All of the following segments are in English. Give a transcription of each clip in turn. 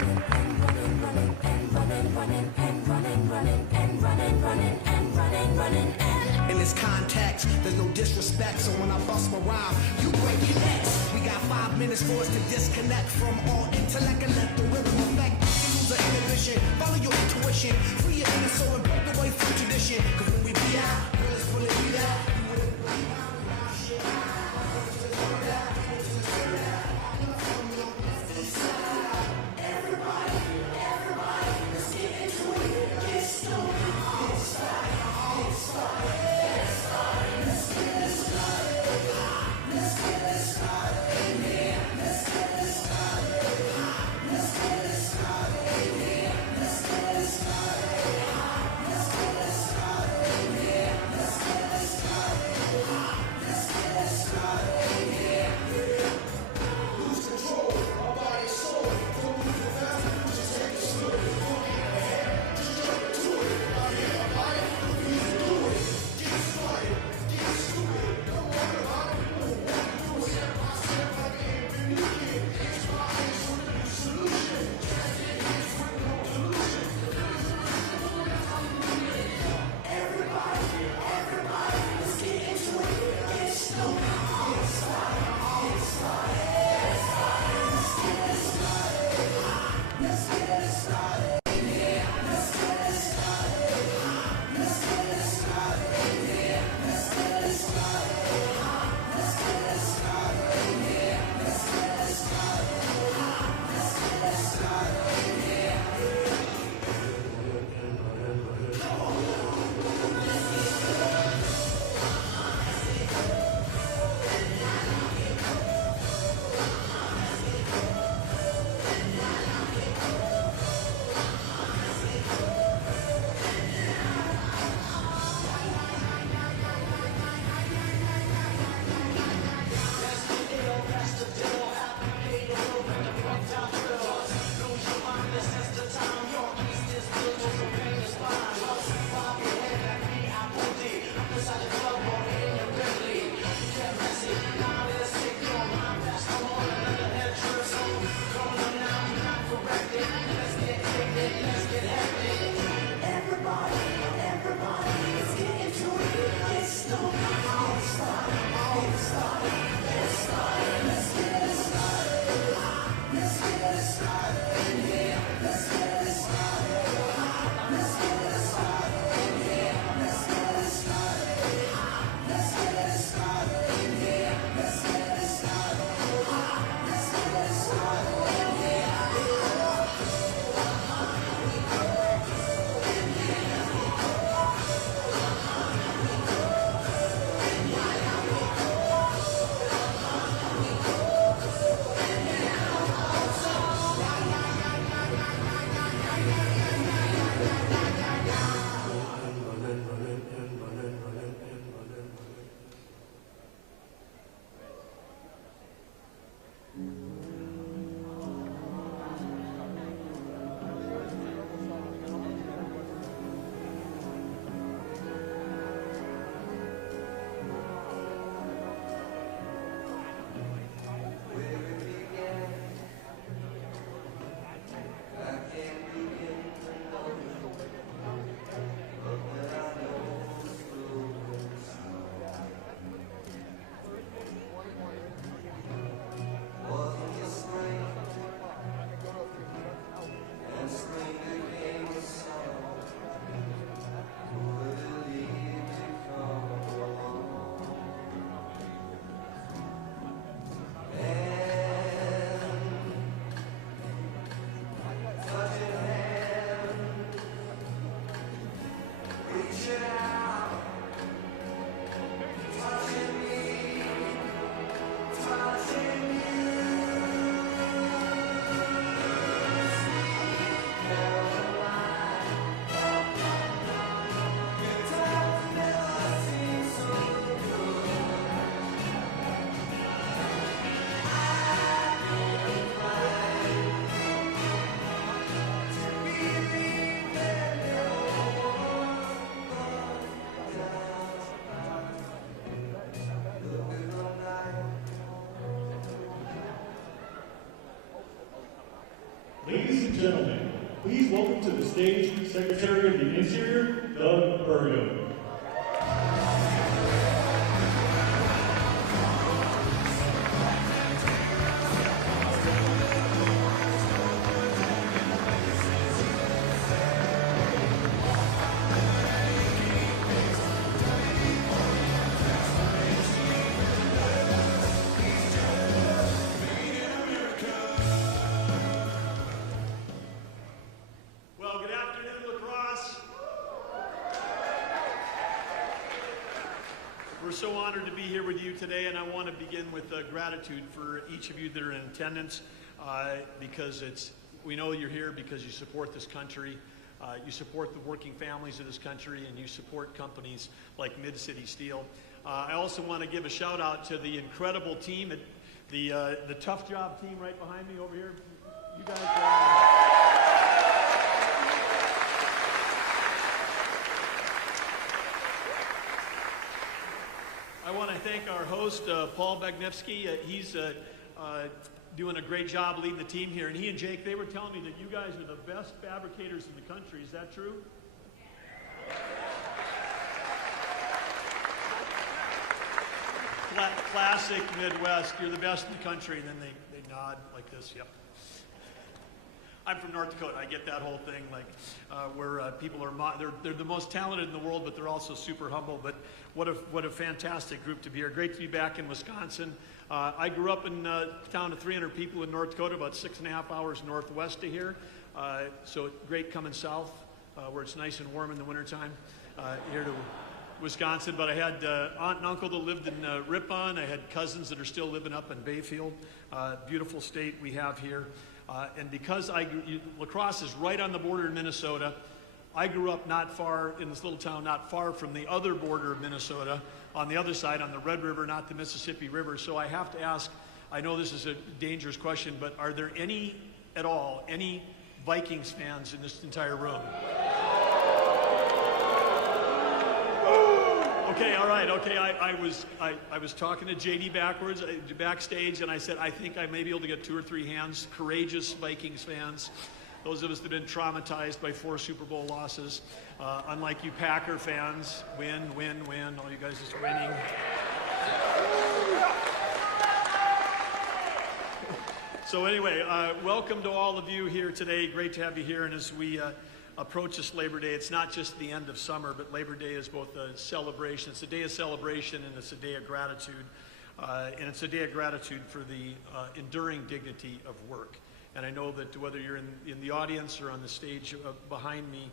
In this context, there's no disrespect, so when I bust my rhyme, you break your necks. We got 5 minutes for us to disconnect from all intellect and let the rhythm affect. You lose the inhibition, follow your intuition, free your inner soul and break away from tradition. Cause when we be out, let's pull it beat out. You wouldn't believe how we rock shit. Everybody, let's get into it. Get stoned, get started, get started. gentlemen, please welcome to the stage Secretary of the Interior, Doug Burgo. We're so honored to be here with you today, and I want to begin with gratitude for each of you that are in attendance, because we know you're here because you support this country, you support the working families of this country, and you support companies like Mid-City Steel. I also want to give a shout out to the incredible team, the tough job team right behind me over here. You guys. I want to thank our host, Paul Bagnevsky. He's doing a great job leading the team here. And he and Jake, they were telling me that you guys are the best fabricators in the country. Is that true? Classic Midwest. You're the best in the country. And then they nod like this. Yep. I'm from North Dakota. I get that whole thing, like where people are they're the most talented in the world, but they're also super humble. But what a fantastic group to be here. Great to be back in Wisconsin. I grew up in a town of 300 people in North Dakota, about 6.5 hours northwest of here. So great coming south, where it's nice and warm in the wintertime, here to Wisconsin. But I had aunt and uncle that lived in Ripon. I had cousins that are still living up in Bayfield. Beautiful state we have here. And because La Crosse is right on the border of Minnesota, I grew up not far in this little town, not far from the other border of Minnesota, on the other side, on the Red River, not the Mississippi River. So I have to ask, I know this is a dangerous question, but are there any Vikings fans in this entire room? Okay, all right, okay. I was talking to JD backstage, and I said, I think I may be able to get 2 or 3 hands. Courageous Vikings fans. Those of us that have been traumatized by 4 Super Bowl losses. Unlike you Packer fans, win. All you guys just winning. So anyway, welcome to all of you here today. Great to have you here. And as we approach this Labor Day, it's not just the end of summer, but Labor Day is both a celebration. It's a day of celebration, and it's a day of gratitude. And it's a day of gratitude for the enduring dignity of work. And I know that whether you're in the audience or on the stage behind me,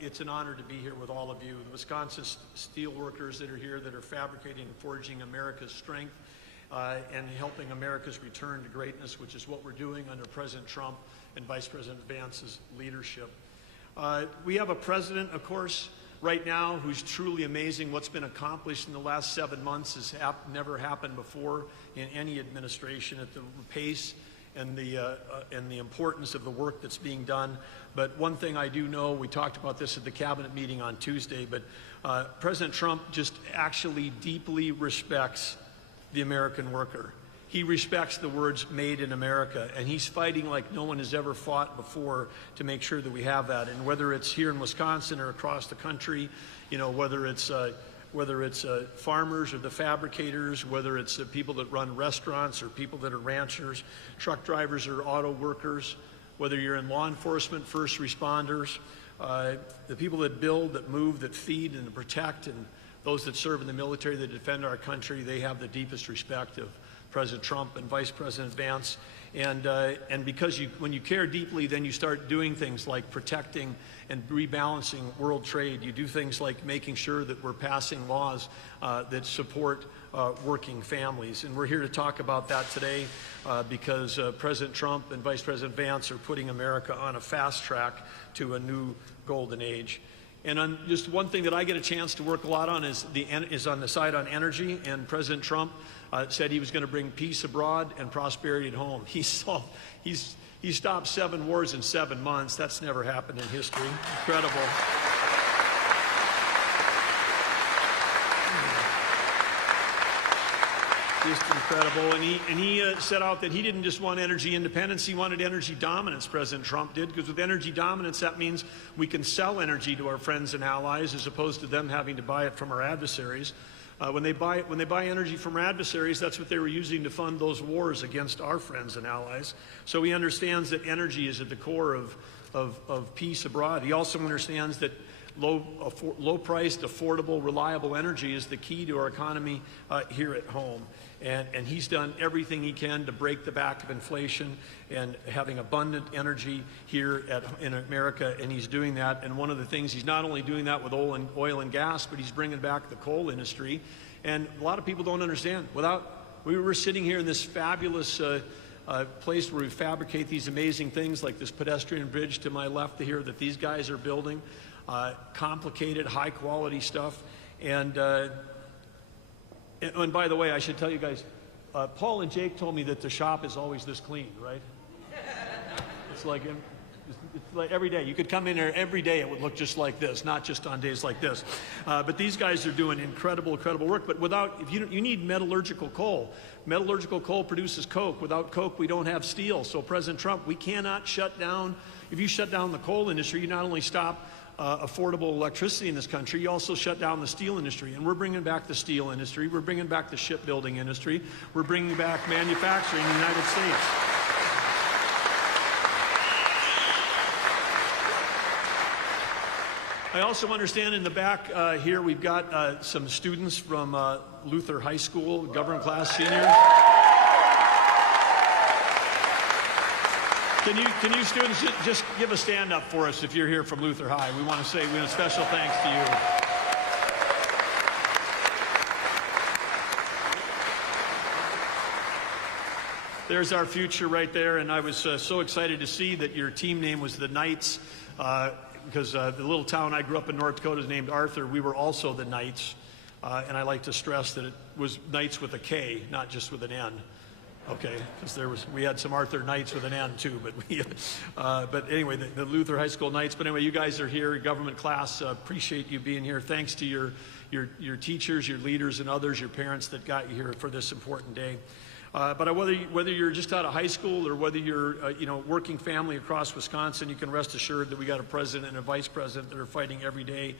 it's an honor to be here with all of you. The Wisconsin steel workers that are here, that are fabricating and forging America's strength and helping America's return to greatness, which is what we're doing under President Trump and Vice President Vance's leadership. We have a president, of course, right now who's truly amazing. What's been accomplished in the last 7 months has never happened before in any administration at the pace and the importance of the work that's being done. But one thing I do know, we talked about this at the cabinet meeting on Tuesday, but President Trump just actually deeply respects the American worker. He respects the words "made in America," and he's fighting like no one has ever fought before to make sure that we have that. And whether it's here in Wisconsin or across the country, you know, whether it's farmers or the fabricators, whether it's people that run restaurants or people that are ranchers, truck drivers or auto workers, whether you're in law enforcement, first responders, the people that build, that move, that feed and protect, and those that serve in the military that defend our country, they have the deepest respect of President Trump and Vice President Vance. And because when you care deeply, then you start doing things like protecting and rebalancing world trade. You do things like making sure that we're passing laws that support working families. And we're here to talk about that today because President Trump and Vice President Vance are putting America on a fast track to a new golden age. And on just one thing that I get a chance to work a lot on is on the side on energy. And President Trump said he was going to bring peace abroad and prosperity at home. He stopped 7 wars in 7 months. That's never happened in history. Incredible. Just incredible. And he set out that he didn't just want energy independence, he wanted energy dominance, President Trump did, because with energy dominance, that means we can sell energy to our friends and allies as opposed to them having to buy it from our adversaries. When they buy energy from our adversaries, that's what they were using to fund those wars against our friends and allies. So he understands that energy is at the core of peace abroad. He also understands that low-priced, affordable, reliable energy is the key to our economy here at home. And he's done everything he can to break the back of inflation and having abundant energy here in America, and he's doing that. And one of the things, he's not only doing that with oil and gas, but he's bringing back the coal industry. And a lot of people don't understand. We were sitting here in this fabulous place where we fabricate these amazing things like this pedestrian bridge to my left here that these guys are building. Complicated, high-quality stuff. And by the way, I should tell you guys, Paul and Jake told me that the shop is always this clean, right? It's like every day. You could come in here every day, it would look just like this, not just on days like this. But these guys are doing incredible work. But you need metallurgical coal. Metallurgical coal produces coke. Without coke, we don't have steel. So President Trump, we cannot shut down. If you shut down the coal industry, you not only stop affordable electricity in this country, you also shut down the steel industry. And we're bringing back the steel industry. We're bringing back the shipbuilding industry. We're bringing back manufacturing in the United States. I also understand in the back here we've got some students from Luther High School, government class seniors. Can you students just give a stand up for us if you're here from Luther High? We want to say a special thanks to you. There's our future right there, and I was so excited to see that your team name was the Knights, because the little town I grew up in, North Dakota, is named Arthur. We were also the Knights, and I like to stress that it was Knights with a K, not just with an N. Okay, because we had some Arthur Knights with an N too, but anyway, the Luther High School Knights. But anyway, you guys are here, government class. Appreciate you being here. Thanks to your teachers, your leaders, and others, your parents that got you here for this important day. But whether you're just out of high school or whether you're working family across Wisconsin, you can rest assured that we got a president and a vice president that are fighting every day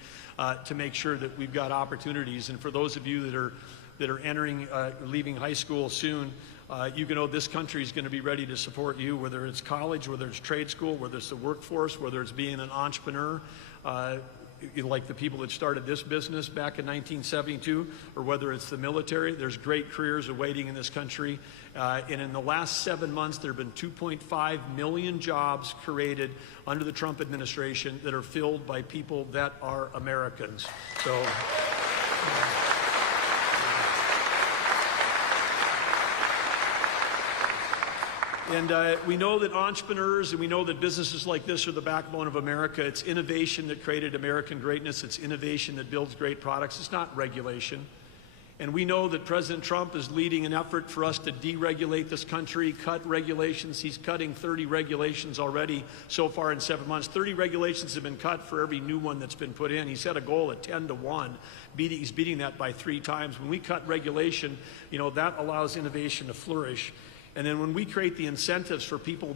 to make sure that we've got opportunities. And for those of you that are entering, leaving high school soon, you can know this country is going to be ready to support you, whether it's college, whether it's trade school, whether it's the workforce, whether it's being an entrepreneur, like the people that started this business back in 1972, or whether it's the military. There's great careers awaiting in this country. And in the last 7 months, there have been 2.5 million jobs created under the Trump administration that are filled by people that are Americans. So. And we know that entrepreneurs and we know that businesses like this are the backbone of America. It's innovation that created American greatness. It's innovation that builds great products. It's not regulation. And we know that President Trump is leading an effort for us to deregulate this country, cut regulations. He's cutting 30 regulations already so far in 7 months. 30 regulations have been cut for every new one that's been put in. He set a goal at 10-1. He's beating that by 3 times. When we cut regulation, that allows innovation to flourish. And then when we create the incentives for people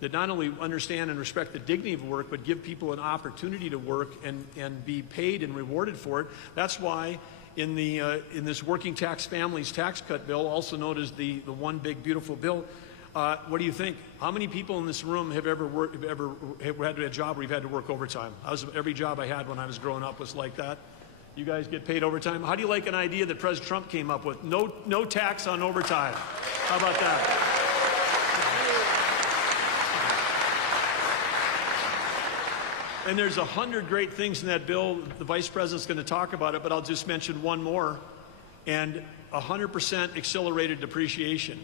that not only understand and respect the dignity of work, but give people an opportunity to work and be paid and rewarded for it, that's why in this working tax families tax cut bill, also known as the One Big Beautiful Bill, what do you think? How many people in this room have ever had a job where you've had to work overtime? Every job I had when I was growing up was like that. You guys get paid overtime. How do you like an idea that President Trump came up with? No tax on overtime. How about that? And there's 100 great things in that bill. The Vice President's going to talk about it, but I'll just mention one more. And 100% accelerated depreciation.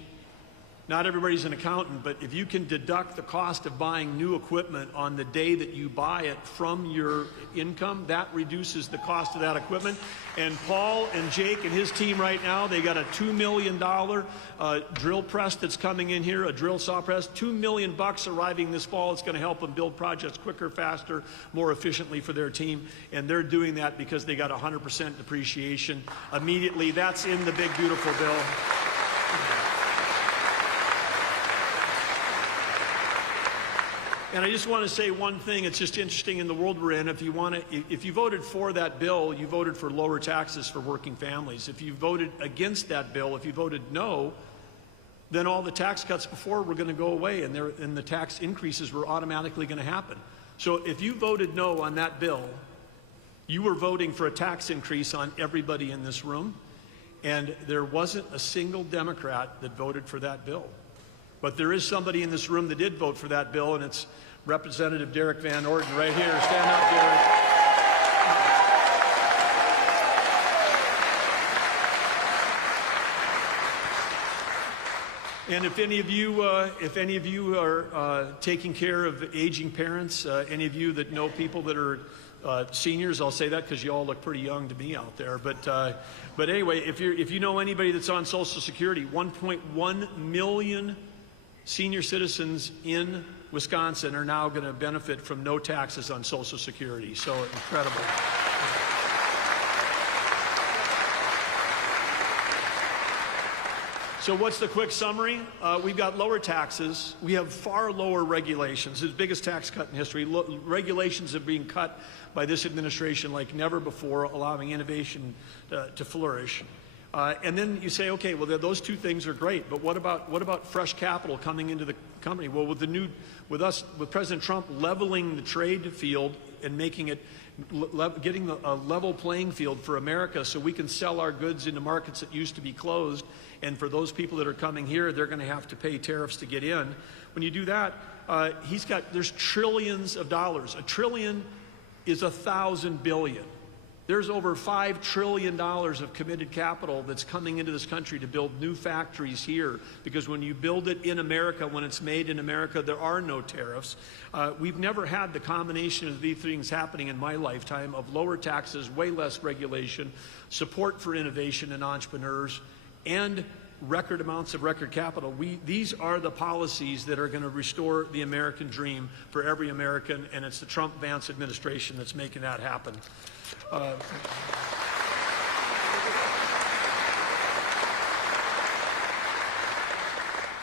Not everybody's an accountant, but if you can deduct the cost of buying new equipment on the day that you buy it from your income, that reduces the cost of that equipment. And Paul and Jake and his team right now, they got a $2 million drill press that's coming in here, a drill saw press, $2 million arriving this fall. It's going to help them build projects quicker, faster, more efficiently for their team. And they're doing that because they got 100% depreciation immediately. That's in the big, beautiful bill. And I just want to say one thing. It's just interesting in the world we're in. If you voted for that bill, you voted for lower taxes for working families. If you voted against that bill, if you voted no, then all the tax cuts before were going to go away, and the tax increases were automatically going to happen. So if you voted no on that bill, you were voting for a tax increase on everybody in this room, and there wasn't a single Democrat that voted for that bill. But there is somebody in this room that did vote for that bill, and it's Representative Derek Van Orden right here. Stand up, Derek. And if any of you are taking care of aging parents, any of you that know people that are seniors, I'll say that because you all look pretty young to me out there. But anyway, if you know anybody that's on Social Security, 1.1 million senior citizens in Wisconsin are now going to benefit from no taxes on Social Security. So incredible. So what's the quick summary? We've got lower taxes. We have far lower regulations. It's the biggest tax cut in history. Regulations are being cut by this administration like never before, allowing innovation to flourish. And then you say, okay, well, those two things are great, but what about fresh capital coming into the company? Well, with President Trump leveling the trade field and making it, getting a level playing field for America so we can sell our goods into markets that used to be closed, and for those people that are coming here, they're going to have to pay tariffs to get in. When you do that, there's trillions of dollars. A trillion is 1,000 billion. There's over $5 trillion of committed capital that's coming into this country to build new factories here, because when you build it in America, when it's made in America, there are no tariffs. We've never had the combination of these things happening in my lifetime of lower taxes, way less regulation, support for innovation and entrepreneurs, and record amounts of record capital. These are the policies that are going to restore the American dream for every American, and it's the Trump-Vance administration that's making that happen.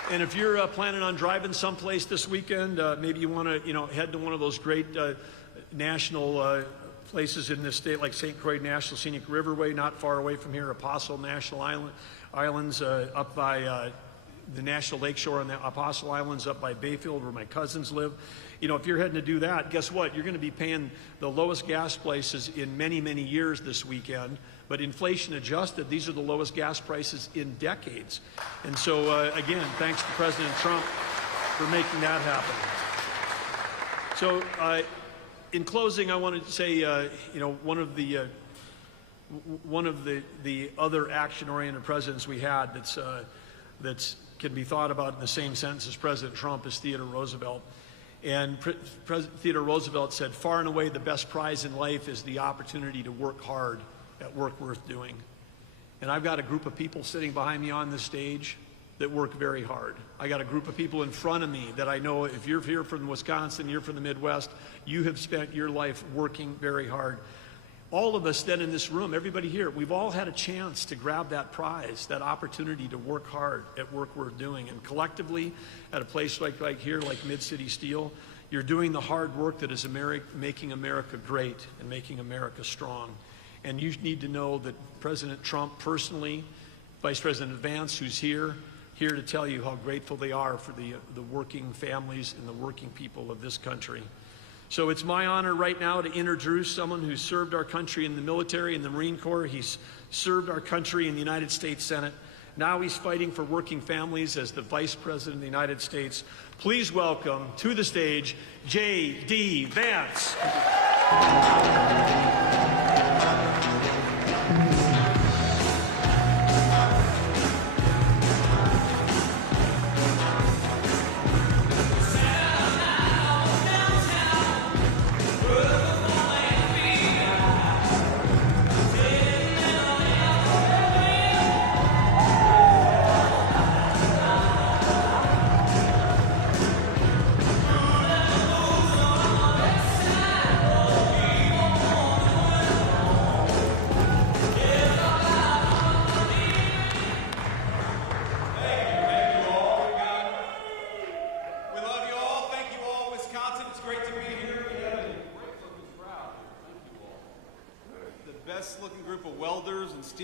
And if you're planning on driving someplace this weekend, maybe you want to, head to one of those great national places in this state, like St. Croix National Scenic Riverway, not far away from here, Apostle National Islands, up by the National Lakeshore on the Apostle Islands, up by Bayfield, where my cousins live. If you're heading to do that, guess what? You're going to be paying the lowest gas prices in many, many years this weekend. But inflation adjusted, these are the lowest gas prices in decades. And so, again, thanks to President Trump for making that happen. So, in closing, I wanted to say, one of the other action-oriented presidents we had that's can be thought about in the same sentence as President Trump is Theodore Roosevelt. And Theodore Roosevelt said, far and away the best prize in life is the opportunity to work hard at work worth doing. And I've got a group of people sitting behind me on this stage that work very hard. I got a group of people in front of me that I know, if you're here from Wisconsin, you're from the Midwest, you have spent your life working very hard. All of us then in this room, everybody here, we've all had a chance to grab that prize, that opportunity to work hard at work we're doing. And collectively, at a place like here, like Mid-City Steel, you're doing the hard work that is making America great and making America strong. And you need to know that President Trump personally, Vice President Vance, who's here to tell you how grateful they are for the working families and the working people of this country. So it's my honor right now to introduce someone who served our country in the military, in the Marine Corps. He's served our country in the United States Senate. Now he's fighting for working families as the Vice President of the United States. Please welcome to the stage, J.D. Vance.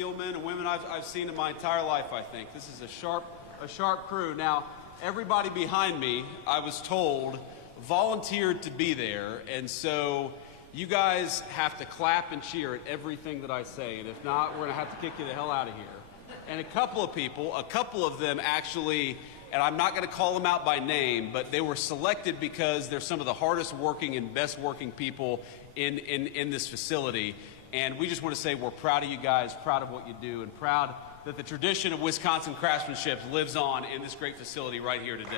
steel men and women I've seen in my entire life, I think. This is a sharp crew. Now, everybody behind me, I was told, volunteered to be there, and so you guys have to clap and cheer at everything that I say, and if not, we're going to have to kick you the hell out of here. And a couple of them actually, and I'm not going to call them out by name, but they were selected because they're some of the hardest working and best working people in this facility. And we just want to say we're proud of you guys, proud of what you do, and proud that the tradition of Wisconsin craftsmanship lives on in this great facility right here today.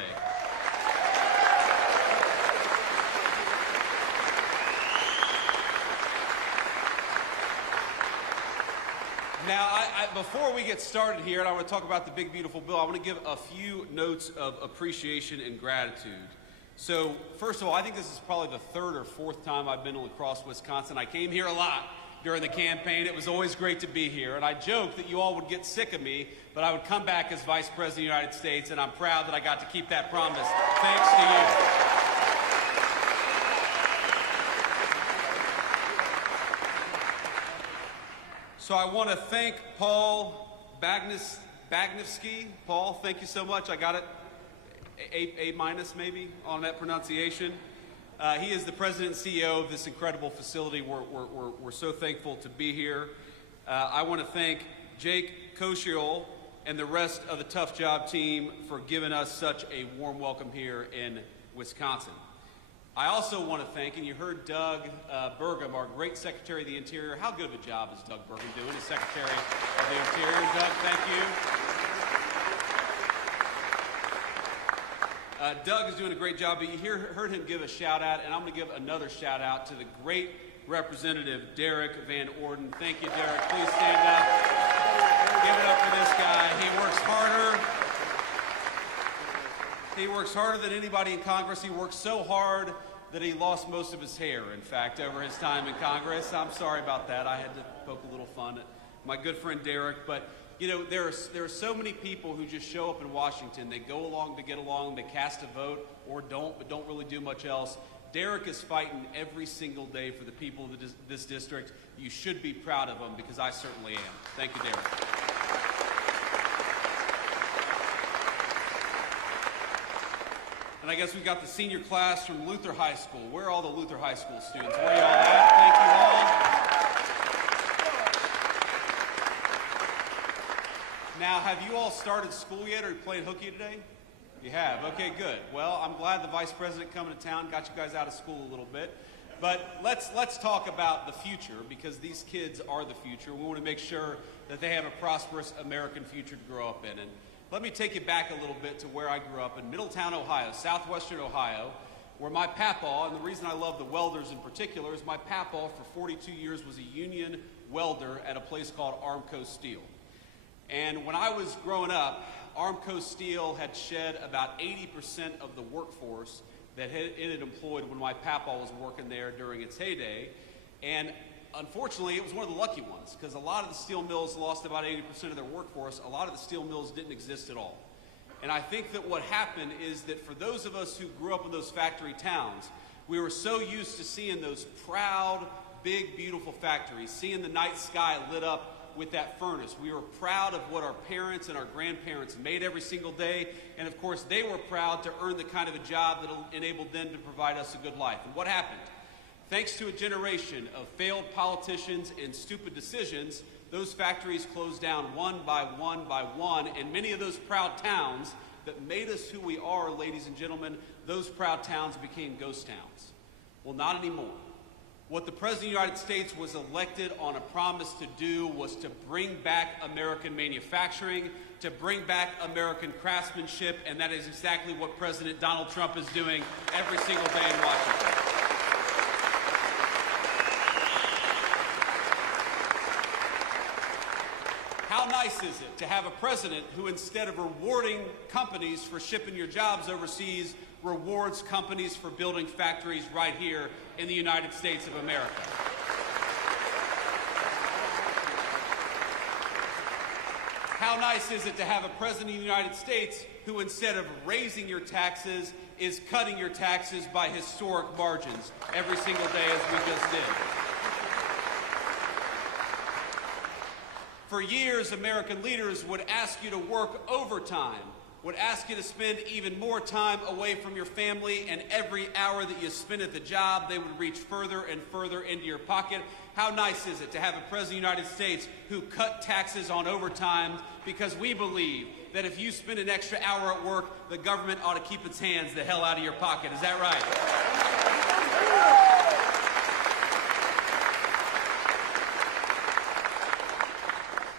Now, before we get started here, and I want to talk about the big, beautiful bill, I want to give a few notes of appreciation and gratitude. So, first of all, I think this is probably the third or fourth time I've been to La Crosse, Wisconsin. I came here a lot during the campaign. It was always great to be here, and I joked that you all would get sick of me, but I would come back as Vice President of the United States, and I'm proud that I got to keep that promise, thanks to you. So I want to thank Paul Bagnevsky. Paul, thank you so much. I got it A minus maybe on that pronunciation. He is the president and CEO of this incredible facility. We're so thankful to be here. I want to thank Jake Koshiol and the rest of the Tough Job team for giving us such a warm welcome here in Wisconsin. I also want to thank, and you heard Doug Burgum, our great Secretary of the Interior. How good of a job is Doug Burgum doing as Secretary of the Interior? Doug, thank you. Doug is doing a great job, but you heard him give a shout out, and I'm going to give another shout out to the great Representative Derek Van Orden. Thank you, Derek. Please stand up. Give it up for this guy. He works harder than anybody in Congress. He works so hard that he lost most of his hair, in fact, over his time in Congress. I'm sorry about that. I had to poke a little fun at my good friend Derek. But, you know, there are so many people who just show up in Washington. They go along to get along. They cast a vote or don't, but don't really do much else. Derek is fighting every single day for the people of this district. You should be proud of him, because I certainly am. Thank you, Derek. And I guess we've got the senior class from Luther High School. Where are all the Luther High School students? Where are y'all at? Thank you all. Now, have you all started school yet, or are you playing hooky today? You have? Okay, good. Well, I'm glad the Vice President coming to town got you guys out of school a little bit. But let's talk about the future, because these kids are the future. We want to make sure that they have a prosperous American future to grow up in. And let me take you back a little bit to where I grew up in Middletown, Ohio, southwestern Ohio, where my papaw, and the reason I love the welders in particular is my papaw for 42 years was a union welder at a place called Armco Steel. And when I was growing up, Armco Steel had shed about 80% of the workforce that it had employed when my papaw was working there during its heyday. And unfortunately, it was one of the lucky ones, because a lot of the steel mills lost about 80% of their workforce. A lot of the steel mills didn't exist at all. And I think that what happened is that for those of us who grew up in those factory towns, we were so used to seeing those proud, big, beautiful factories, seeing the night sky lit up with that furnace. We were proud of what our parents and our grandparents made every single day. And of course, they were proud to earn the kind of a job that enabled them to provide us a good life. And what happened? Thanks to a generation of failed politicians and stupid decisions, those factories closed down one by one by one, and many of those proud towns that made us who we are, ladies and gentlemen, those proud towns became ghost towns. Well, not anymore. What the President of the United States was elected on a promise to do was to bring back American manufacturing, to bring back American craftsmanship, and that is exactly what President Donald Trump is doing every single day in Washington. How nice is it to have a president who, instead of rewarding companies for shipping your jobs overseas, rewards companies for building factories right here in the United States of America? How nice is it to have a president of the United States who, instead of raising your taxes, is cutting your taxes by historic margins every single day, as we just did? For years, American leaders would ask you to work overtime, would ask you to spend even more time away from your family, and every hour that you spend at the job, they would reach further and further into your pocket. How nice is it to have a President of the United States who cut taxes on overtime, because we believe that if you spend an extra hour at work, the government ought to keep its hands the hell out of your pocket. Is that right?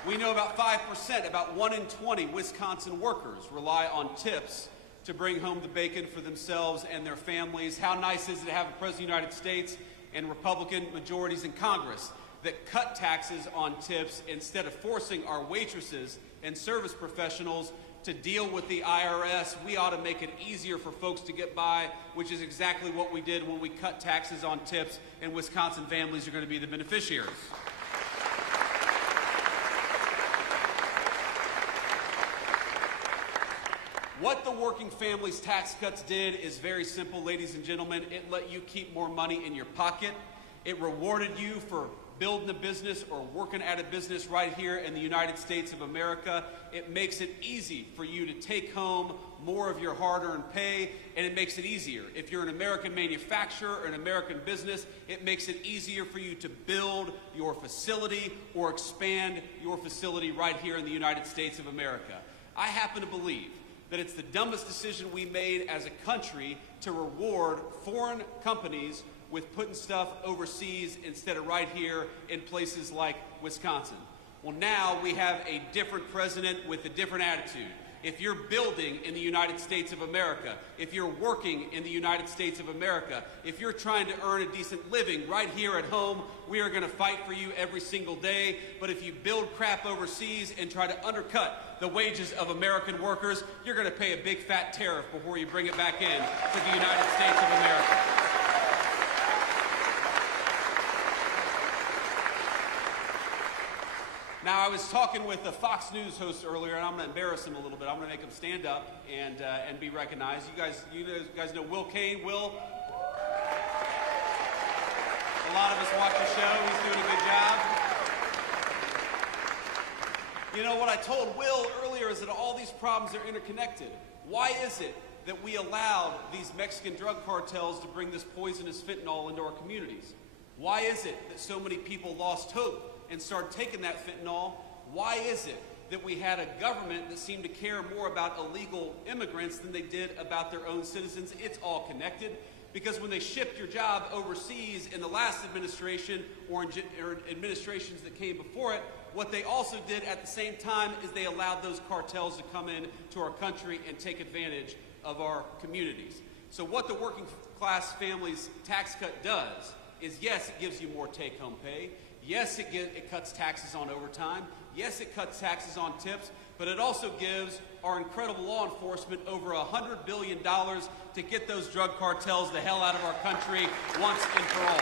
We know about 5%, about 1 in 20 Wisconsin workers rely on tips to bring home the bacon for themselves and their families. How nice is it to have a President of the United States and Republican majorities in Congress that cut taxes on tips instead of forcing our waitresses and service professionals to deal with the IRS. We ought to make it easier for folks to get by, which is exactly what we did when we cut taxes on tips, and Wisconsin families are going to be the beneficiaries. What the Working Families Tax Cuts did is very simple, ladies and gentlemen. It let you keep more money in your pocket. It rewarded you for building a business or working at a business right here in the United States of America. It makes it easy for you to take home more of your hard-earned pay, and it makes it easier. If you're an American manufacturer or an American business, it makes it easier for you to build your facility or expand your facility right here in the United States of America. I happen to believe that it's the dumbest decision we made as a country to reward foreign companies with putting stuff overseas instead of right here in places like Wisconsin. Well, now we have a different president with a different attitude. If you're building in the United States of America, if you're working in the United States of America, if you're trying to earn a decent living right here at home, we are going to fight for you every single day. But if you build crap overseas and try to undercut the wages of American workers, you're going to pay a big fat tariff before you bring it back in to the United States of America. Now, I was talking with a Fox News host earlier, and I'm going to embarrass him a little bit. I'm going to make him stand up and be recognized. You guys know Will Kane. Will, a lot of us watch the show. He's doing a good job. You know, what I told Will earlier is that all these problems are interconnected. Why is it that we allowed these Mexican drug cartels to bring this poisonous fentanyl into our communities? Why is it that so many people lost hope and started taking that fentanyl? Why is it that we had a government that seemed to care more about illegal immigrants than they did about their own citizens? It's all connected, because when they shipped your job overseas in the last administration or administrations that came before it, what they also did at the same time is they allowed those cartels to come in to our country and take advantage of our communities. So what the Working Class Families Tax Cut does is, yes, it gives you more take-home pay. Yes, it cuts taxes on overtime. Yes, it cuts taxes on tips, but it also gives our incredible law enforcement over $100 billion to get those drug cartels the hell out of our country once and for all.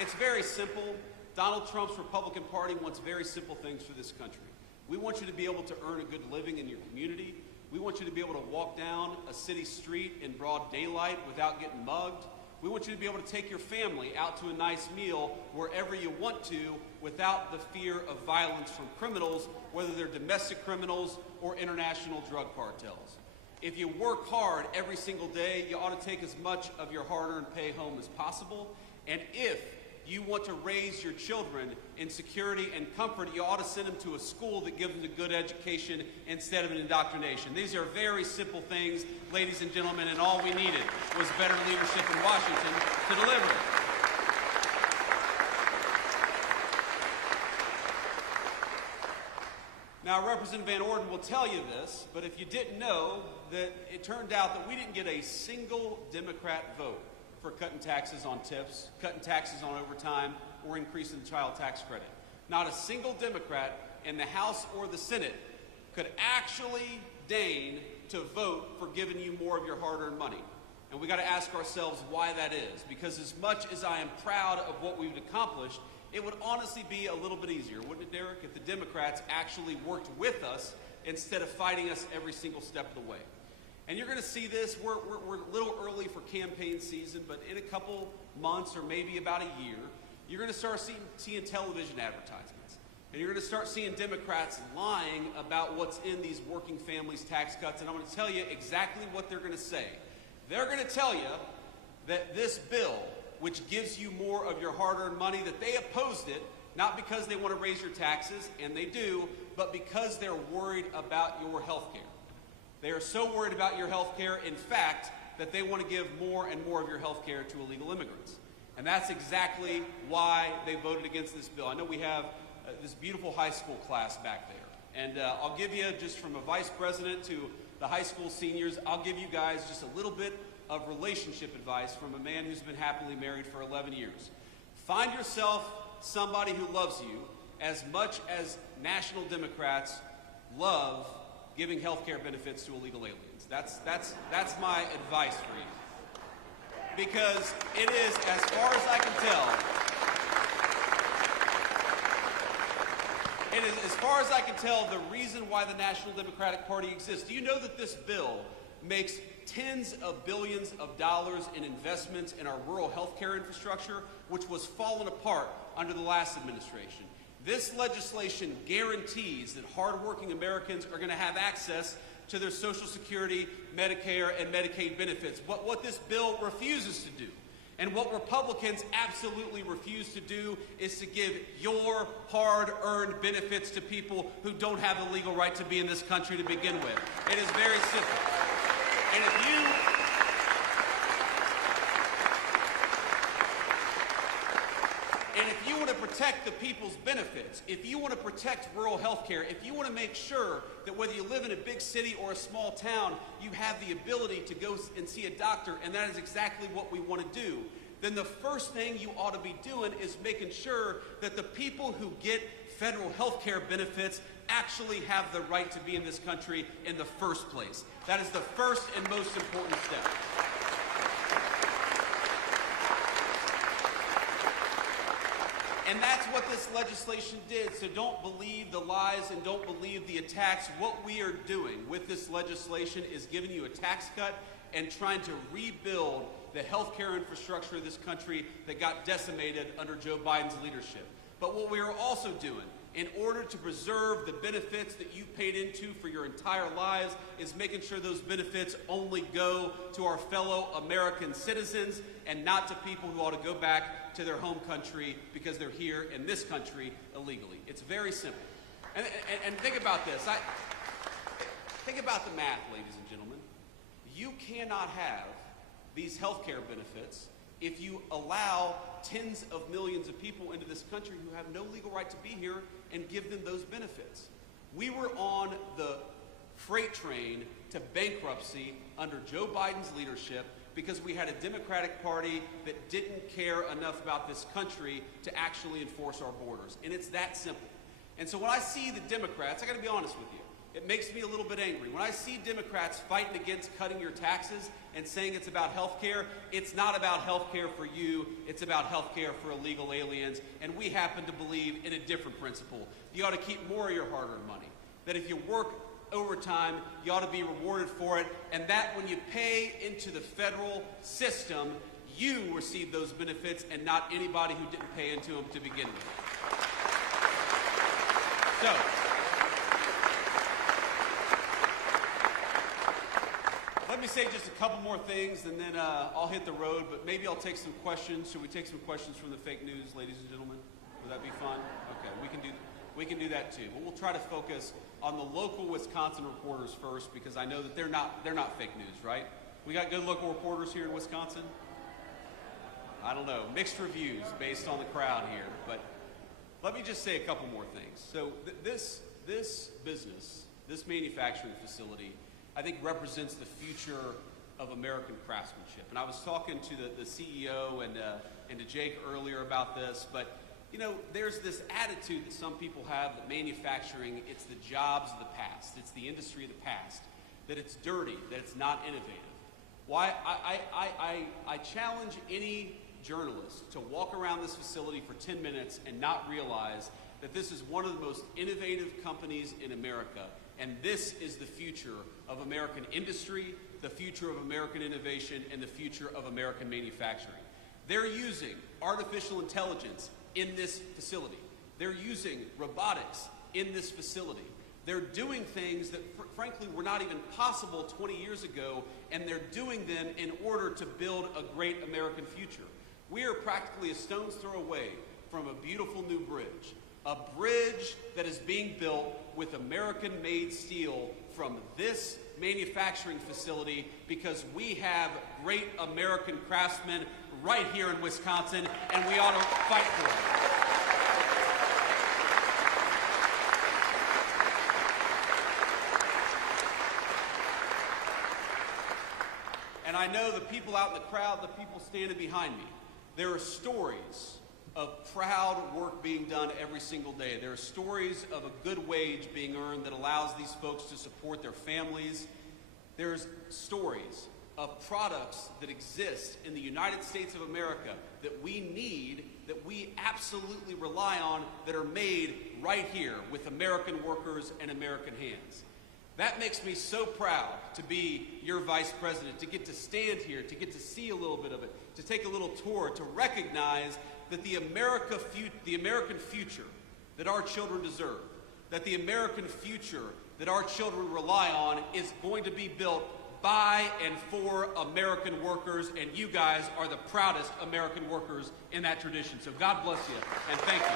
It's very simple. Donald Trump's Republican Party wants very simple things for this country. We want you to be able to earn a good living in your community. We want you to be able to walk down a city street in broad daylight without getting mugged. We want you to be able to take your family out to a nice meal wherever you want to without the fear of violence from criminals, whether they're domestic criminals or international drug cartels. If you work hard every single day, you ought to take as much of your hard-earned pay home as possible. And if you want to raise your children in security and comfort, you ought to send them to a school that gives them a good education instead of an indoctrination. These are very simple things, ladies and gentlemen, and all we needed was better leadership in Washington to deliver it. Now, Representative Van Orden will tell you this, but if you didn't know, that it turned out that we didn't get a single Democrat vote for cutting taxes on tips, cutting taxes on overtime, or increasing the child tax credit. Not a single Democrat in the House or the Senate could actually deign to vote for giving you more of your hard-earned money. And we got to ask ourselves why that is, because as much as I am proud of what we've accomplished, it would honestly be a little bit easier, wouldn't it, Derek, if the Democrats actually worked with us instead of fighting us every single step of the way. And you're going to see this, we're a little early for campaign season, but in a couple months or maybe about a year, you're going to start seeing television advertisements. And you're going to start seeing Democrats lying about what's in these working families tax cuts. And I'm going to tell you exactly what they're going to say. They're going to tell you that this bill, which gives you more of your hard-earned money, that they opposed it, not because they want to raise your taxes, and they do, but because they're worried about your health care. They are so worried about your health care, in fact, that they want to give more and more of your health care to illegal immigrants. And that's exactly why they voted against this bill. I know we have this beautiful high school class back there. And I'll give you, just from a vice president to the high school seniors, I'll give you guys just a little bit of relationship advice from a man who's been happily married for 11 years. Find yourself somebody who loves you as much as national Democrats love giving health care benefits to illegal aliens. That's my advice for you. Because it is, as far as I can tell, the reason why the National Democratic Party exists. Do you know that this bill makes tens of billions of dollars in investments in our rural health care infrastructure, which was fallen apart under the last administration? This legislation guarantees that hardworking Americans are going to have access to their Social Security, Medicare, and Medicaid benefits. What this bill refuses to do, and what Republicans absolutely refuse to do, is to give your hard-earned benefits to people who don't have the legal right to be in this country to begin with. It is very simple. And if you want to protect the people's benefits, if you want to protect rural health care, if you want to make sure that whether you live in a big city or a small town, you have the ability to go and see a doctor, and that is exactly what we want to do, then the first thing you ought to be doing is making sure that the people who get federal health care benefits actually have the right to be in this country in the first place. That is the first and most important step. And that's what this legislation did. So don't believe the lies and don't believe the attacks. What we are doing with this legislation is giving you a tax cut and trying to rebuild the healthcare infrastructure of this country that got decimated under Joe Biden's leadership. But what we are also doing, in order to preserve the benefits that you paid into for your entire lives, is making sure those benefits only go to our fellow American citizens and not to people who ought to go back to their home country because they're here in this country illegally. It's very simple. And think about this. Think about the math, ladies and gentlemen. You cannot have these health care benefits if you allow tens of millions of people into this country who have no legal right to be here and give them those benefits. We were on the freight train to bankruptcy under Joe Biden's leadership because we had a Democratic Party that didn't care enough about this country to actually enforce our borders. And it's that simple. And so when I see the Democrats, I got to be honest with you, it makes me a little bit angry. When I see Democrats fighting against cutting your taxes and saying it's about health care, it's not about health care for you, it's about health care for illegal aliens, and we happen to believe in a different principle. You ought to keep more of your hard-earned money. That if you work overtime, you ought to be rewarded for it, and that when you pay into the federal system, you receive those benefits and not anybody who didn't pay into them to begin with. So, let me say just a couple more things, and then I'll hit the road, but maybe I'll take some questions. Should we take some questions from the fake news, ladies and gentlemen? Would that be fun? Okay, we can do that too. But we'll try to focus on the local Wisconsin reporters first, because I know that they're not fake news, right? We got good local reporters here in Wisconsin? I don't know, mixed reviews based on the crowd here, but let me just say a couple more things. So this business, this manufacturing facility, I think represents the future of American craftsmanship. And I was talking to the CEO and to Jake earlier about this, but you know, there's this attitude that some people have that manufacturing, it's the jobs of the past, it's the industry of the past, that it's dirty, that it's not innovative. Why? I challenge any journalist to walk around this facility for 10 minutes and not realize that this is one of the most innovative companies in America. And this is the future of American industry, the future of American innovation and the future of American manufacturing. They're using artificial intelligence in this facility. They're using robotics in this facility. They're doing things that, frankly, were not even possible 20 years ago, and they're doing them in order to build a great American future. We are practically a stone's throw away from a beautiful new bridge, a bridge that is being built with American-made steel from this manufacturing facility, because we have great American craftsmen right here in Wisconsin, and we ought to fight for it. And I know the people out in the crowd, the people standing behind me, there are stories of proud work being done every single day. There are stories of a good wage being earned that allows these folks to support their families. There's stories of products that exist in the United States of America that we need, that we absolutely rely on, that are made right here with American workers and American hands. That makes me so proud to be your vice president, to get to stand here, to get to see a little bit of it, to take a little tour, to recognize that the American future that our children deserve, that the American future that our children rely on is going to be built by and for American workers, and you guys are the proudest American workers in that tradition. So God bless you, and thank you.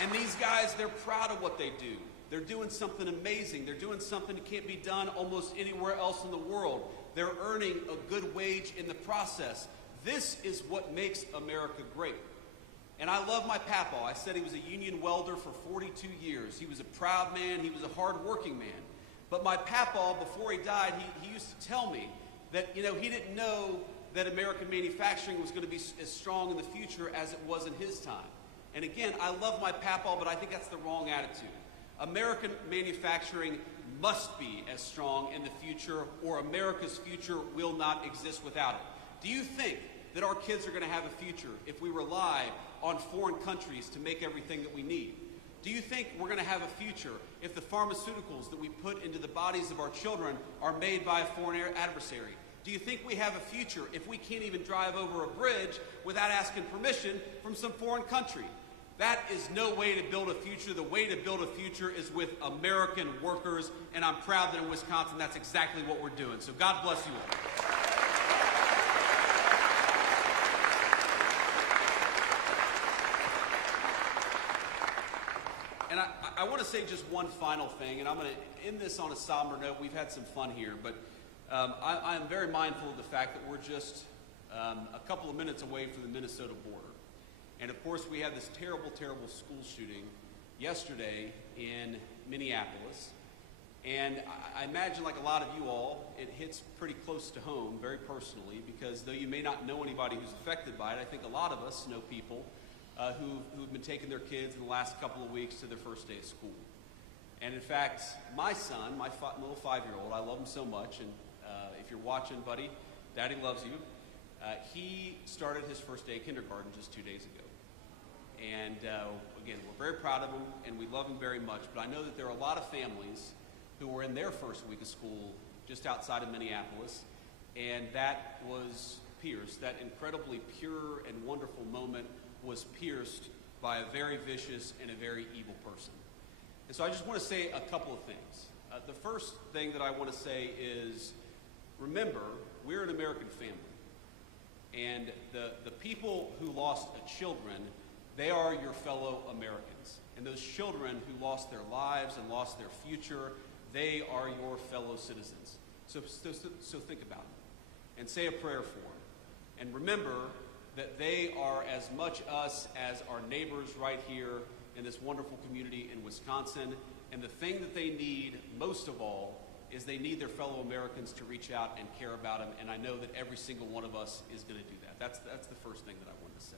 And these guys, they're proud of what they do. They're doing something amazing. They're doing something that can't be done almost anywhere else in the world. They're earning a good wage in the process. This is what makes America great. And I love my papaw. I said he was a union welder for 42 years. He was a proud man. He was a hard-working man. But my papaw, before he died, he used to tell me that, he didn't know that American manufacturing was going to be as strong in the future as it was in his time. And again, I love my papaw, but I think that's the wrong attitude. American manufacturing must be as strong in the future, or America's future will not exist without it. Do you think that our kids are going to have a future if we rely on foreign countries to make everything that we need? Do you think we're going to have a future if the pharmaceuticals that we put into the bodies of our children are made by a foreign adversary? Do you think we have a future if we can't even drive over a bridge without asking permission from some foreign country? That is no way to build a future. The way to build a future is with American workers, and I'm proud that in Wisconsin that's exactly what we're doing. So God bless you all. And I want to say just one final thing, and I'm going to end this on a somber note. We've had some fun here, but I am very mindful of the fact that we're just a couple of minutes away from the Minnesota border. And of course, we had this terrible, terrible school shooting yesterday in Minneapolis. And I imagine, like a lot of you all, it hits pretty close to home, very personally, because though you may not know anybody who's affected by it, I think a lot of us know people who've been taking their kids in the last couple of weeks to their first day of school. And in fact, my son, my little 5-year-old, I love him so much, and if you're watching, buddy, Daddy loves you. He started his first day of kindergarten just 2 days ago. And again, we're very proud of him, and we love him very much. But I know that there are a lot of families who were in their first week of school just outside of Minneapolis, and that was pierced. That incredibly pure and wonderful moment was pierced by a very vicious and a very evil person. And so I just want to say a couple of things. The first thing that I want to say is, remember, we're an American family. And the people who lost children, they are your fellow Americans. And those children who lost their lives and lost their future, they are your fellow citizens. So think about them and say a prayer for them. And remember that they are as much us as our neighbors right here in this wonderful community in Wisconsin. And the thing that they need most of all is they need their fellow Americans to reach out and care about them, and I know that every single one of us is going to do that. That's the first thing that I wanted to say.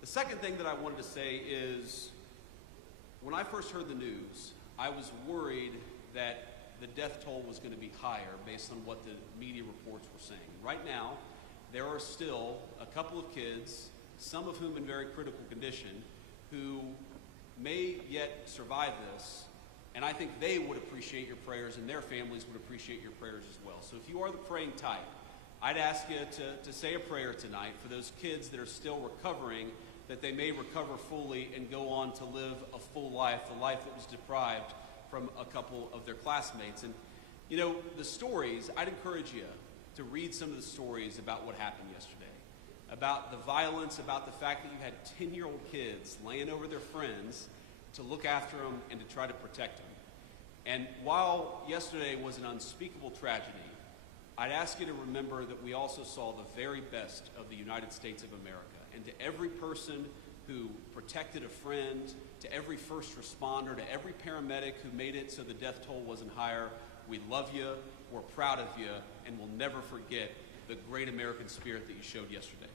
The second thing that I wanted to say is, when I first heard the news, I was worried that the death toll was going to be higher based on what the media reports were saying. Right now, there are still a couple of kids, some of whom in very critical condition, who may yet survive this, and I think they would appreciate your prayers and their families would appreciate your prayers as well. So if you are the praying type, I'd ask you to say a prayer tonight for those kids that are still recovering, that they may recover fully and go on to live a full life, the life that was deprived from a couple of their classmates. And you know, the stories, I'd encourage you to read some of the stories about what happened yesterday, about the violence, about the fact that you had 10-year-old kids laying over their friends to look after them and to try to protect them. And while yesterday was an unspeakable tragedy, I'd ask you to remember that we also saw the very best of the United States of America. And to every person who protected a friend, to every first responder, to every paramedic who made it so the death toll wasn't higher, we love you, we're proud of you, and we'll never forget the great American spirit that you showed yesterday.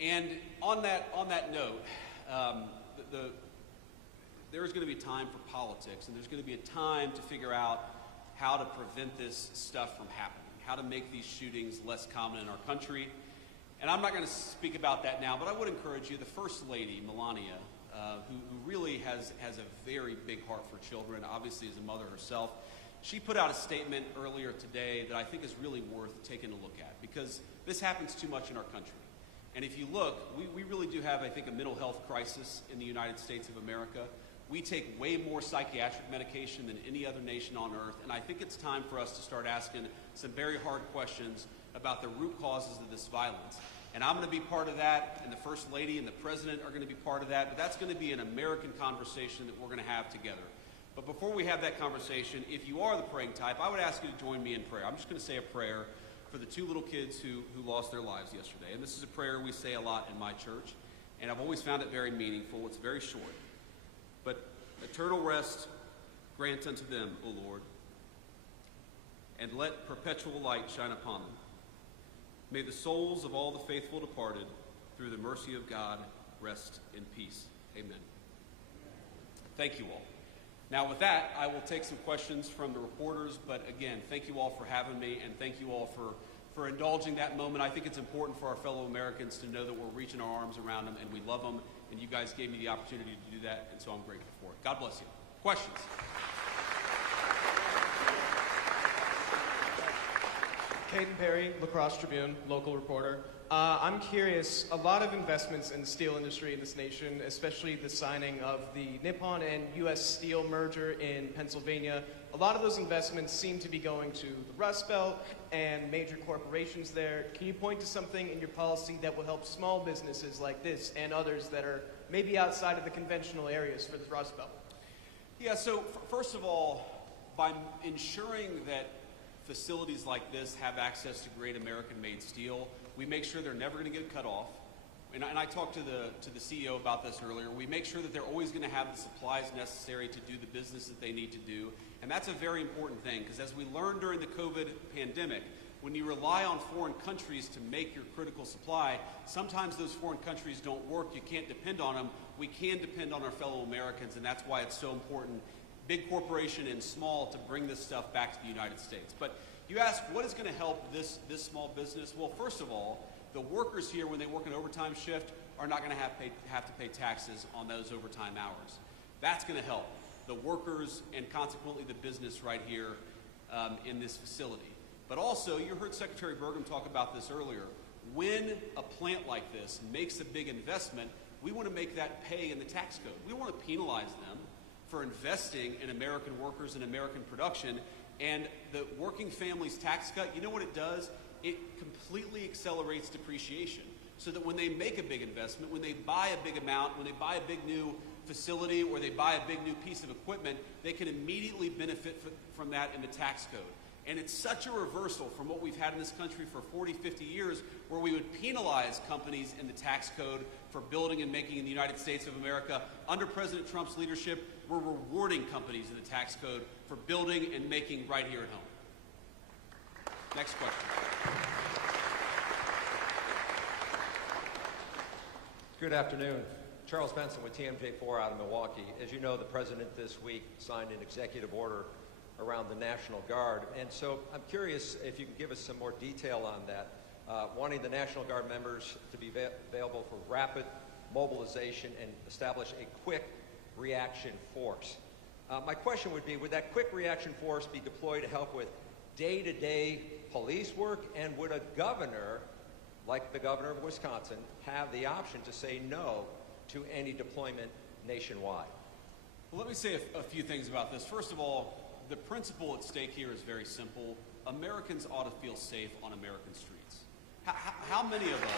And on that note, there's going to be time for politics, and there's going to be a time to figure out how to prevent this stuff from happening, how to make these shootings less common in our country. And I'm not going to speak about that now, but I would encourage you, the First Lady, Melania, who really has a very big heart for children, obviously as a mother herself, she put out a statement earlier today that I think is really worth taking a look at, because this happens too much in our country. And if you look, we really do have, I think, a mental health crisis in the United States of America. We take way more psychiatric medication than any other nation on earth, and I think it's time for us to start asking some very hard questions about the root causes of this violence. And I'm going to be part of that, and the First Lady and the President are going to be part of that, but that's going to be an American conversation that we're going to have together. But before we have that conversation, if you are the praying type, I would ask you to join me in prayer. I'm just going to say a prayer for the two little kids who lost their lives yesterday. And this is a prayer we say a lot in my church, and I've always found it very meaningful. It's very short. But eternal rest grant unto them, O Lord, and let perpetual light shine upon them. May the souls of all the faithful departed, through the mercy of God, rest in peace. Amen. Thank you all. Now with that, I will take some questions from the reporters, but again, thank you all for having me, and thank you all for indulging that moment. I think it's important for our fellow Americans to know that we're reaching our arms around them, and we love them, and you guys gave me the opportunity to do that, and so I'm grateful for it. God bless you. Questions? Caden Perry, La Crosse Tribune, local reporter. I'm curious, a lot of investments in the steel industry in this nation, especially the signing of the Nippon and U.S. Steel merger in Pennsylvania, a lot of those investments seem to be going to the Rust Belt and major corporations there. Can you point to something in your policy that will help small businesses like this and others that are maybe outside of the conventional areas for the Rust Belt? Yeah, so first of all, by ensuring that facilities like this have access to great American-made steel, we make sure they're never going to get cut off. And I talked to the CEO about this earlier. We make sure that they're always going to have the supplies necessary to do the business that they need to do. And that's a very important thing, because as we learned during the COVID pandemic, when you rely on foreign countries to make your critical supply, sometimes those foreign countries don't work. You can't depend on them. We can depend on our fellow Americans, and that's why it's so important, big corporation and small, to bring this stuff back to the United States. But you ask, what is going to help this small business? Well, first of all, the workers here, when they work an overtime shift, are not going to have to pay taxes on those overtime hours. That's going to help the workers and consequently the business right here in this facility. But also, you heard Secretary Burgum talk about this earlier. When a plant like this makes a big investment, we want to make that pay in the tax code. We don't want to penalize them for investing in American workers and American production. And the working families tax cut, you know what it does? It completely accelerates depreciation, so that when they make a big investment, when they buy a big amount, when they buy a big new facility or they buy a big new piece of equipment, they can immediately benefit from that in the tax code. And it's such a reversal from what we've had in this country for 40, 50 years, where we would penalize companies in the tax code for building and making in the United States of America. Under President Trump's leadership, we're rewarding companies in the tax code for building and making right here at home. Next question. Good afternoon. Charles Benson with TMJ4 out of Milwaukee. As you know, the President this week signed an executive order around the National Guard. And so I'm curious if you can give us some more detail on that, wanting the National Guard members to be available for rapid mobilization and establish a quick reaction force. My question would be, would that quick reaction force be deployed to help with day-to-day police work, and would a governor, like the governor of Wisconsin, have the option to say no to any deployment nationwide? Well, let me say a few things about this. First of all, the principle at stake here is very simple. Americans ought to feel safe on American streets. How many of us...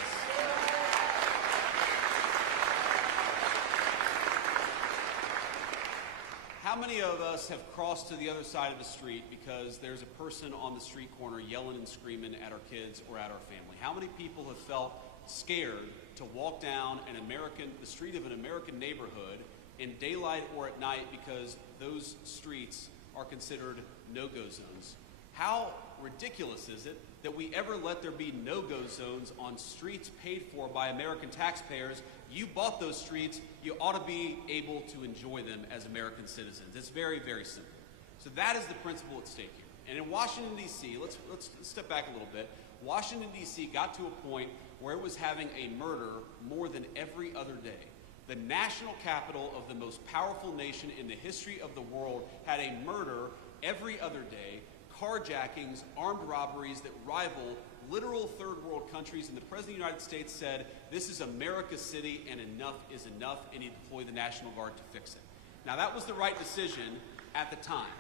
How many of us have crossed to the other side of the street because there's a person on the street corner yelling and screaming at our kids or at our family? How many people have felt scared to walk down the street of an American neighborhood in daylight or at night because those streets are considered no-go zones? How ridiculous is it that we ever let there be no-go zones on streets paid for by American taxpayers? You bought those streets, you ought to be able to enjoy them as American citizens. It's very, very simple. So that is the principle at stake here. And in Washington, D.C., let's step back a little bit. Washington, D.C. got to a point where it was having a murder more than every other day. The national capital of the most powerful nation in the history of the world had a murder every other day, carjackings, armed robberies that rival literal third world countries, and the President of the United States said, this is America's city and enough is enough, and he deployed the National Guard to fix it. Now that was the right decision at the time,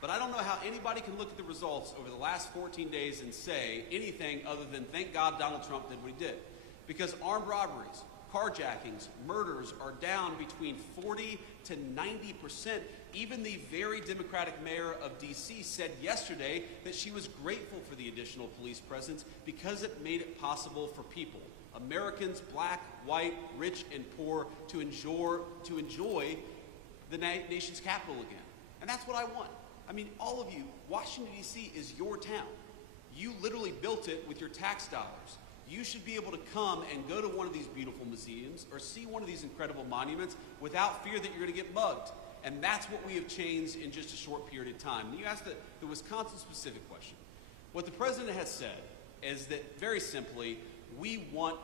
but I don't know how anybody can look at the results over the last 14 days and say anything other than thank God Donald Trump did what he did. Because armed robberies, carjackings, murders are down between 40 to 90%. Even the very Democratic mayor of D.C. said yesterday that she was grateful for the additional police presence because it made it possible for people, Americans, black, white, rich, and poor, to enjoy the nation's capital again. And that's what I want. I mean, all of you, Washington, D.C. is your town. You literally built it with your tax dollars. You should be able to come and go to one of these beautiful museums or see one of these incredible monuments without fear that you're going to get mugged. And that's what we have changed in just a short period of time. And you asked the Wisconsin-specific question. What the president has said is that, very simply, we want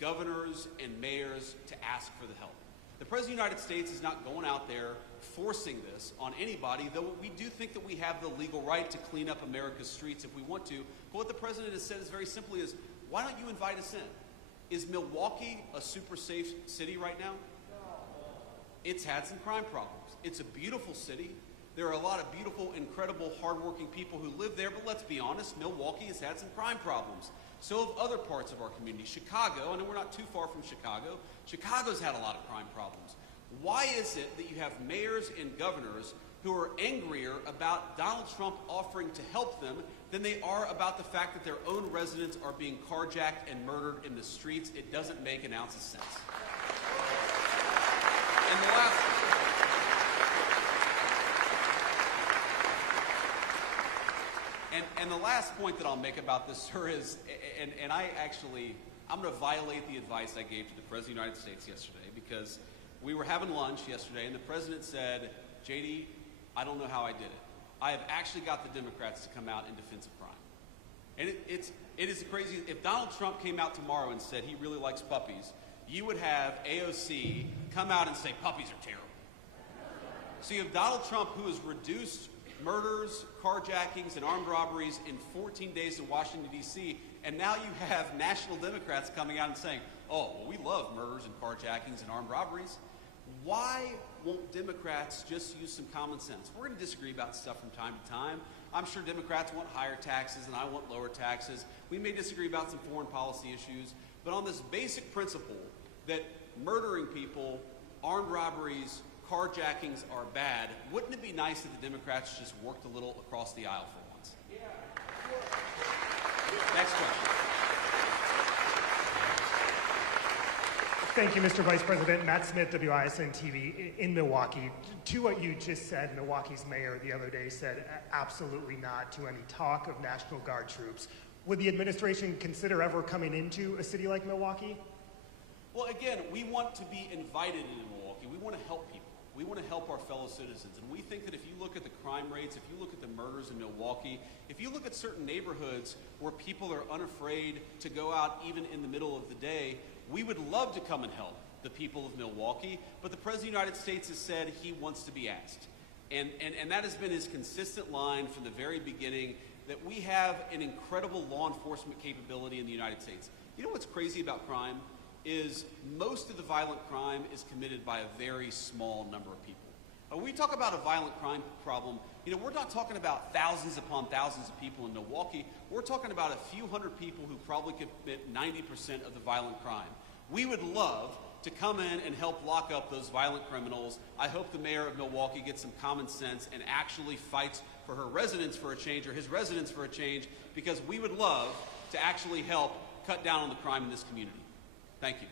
governors and mayors to ask for the help. The President of the United States is not going out there forcing this on anybody, though we do think that we have the legal right to clean up America's streets if we want to. But what the president has said is very simply is, why don't you invite us in? Is Milwaukee a super safe city right now? It's had some crime problems. It's a beautiful city. There are a lot of beautiful, incredible, hardworking people who live there, but let's be honest, Milwaukee has had some crime problems. So have other parts of our community. Chicago, I know we're not too far from Chicago, Chicago's had a lot of crime problems. Why is it that you have mayors and governors who are angrier about Donald Trump offering to help them than they are about the fact that their own residents are being carjacked and murdered in the streets? It doesn't make an ounce of sense. And the last point that I'll make about this, sir, is, I'm going to violate the advice I gave to the President of the United States yesterday, because we were having lunch yesterday, and the President said, JD, I don't know how I did it. I have actually got the Democrats to come out in defense of crime. And it is crazy. If Donald Trump came out tomorrow and said he really likes puppies, you would have AOC come out and say puppies are terrible. So you have Donald Trump, who has reduced murders, carjackings, and armed robberies in 14 days in Washington, D.C., and now you have national Democrats coming out and saying, oh, well, we love murders and carjackings and armed robberies. Why won't Democrats just use some common sense? We're going to disagree about stuff from time to time. I'm sure Democrats want higher taxes and I want lower taxes. We may disagree about some foreign policy issues, but on this basic principle that murdering people, armed robberies, carjackings are bad, wouldn't it be nice if the Democrats just worked a little across the aisle for once? Yeah. Next question. Thank you, Mr. Vice President. Matt Smith, WISN-TV in Milwaukee. To what you just said, Milwaukee's mayor the other day said absolutely not to any talk of National Guard troops. Would the administration consider ever coming into a city like Milwaukee? Well, again, we want to be invited into Milwaukee. We want to help people. We want to help our fellow citizens. And we think that if you look at the crime rates, if you look at the murders in Milwaukee, if you look at certain neighborhoods where people are unafraid to go out even in the middle of the day, we would love to come and help the people of Milwaukee. But the President of the United States has said he wants to be asked. And that has been his consistent line from the very beginning, that we have an incredible law enforcement capability in the United States. You know what's crazy about crime? Is most of the violent crime is committed by a very small number of people. When we talk about a violent crime problem, you know, we're not talking about thousands upon thousands of people in Milwaukee. We're talking about a few hundred people who probably commit 90% of the violent crime. We would love to come in and help lock up those violent criminals. I hope the mayor of Milwaukee gets some common sense and actually fights for her residents for a change, or his residents for a change, because we would love to actually help cut down on the crime in this community. Thank you.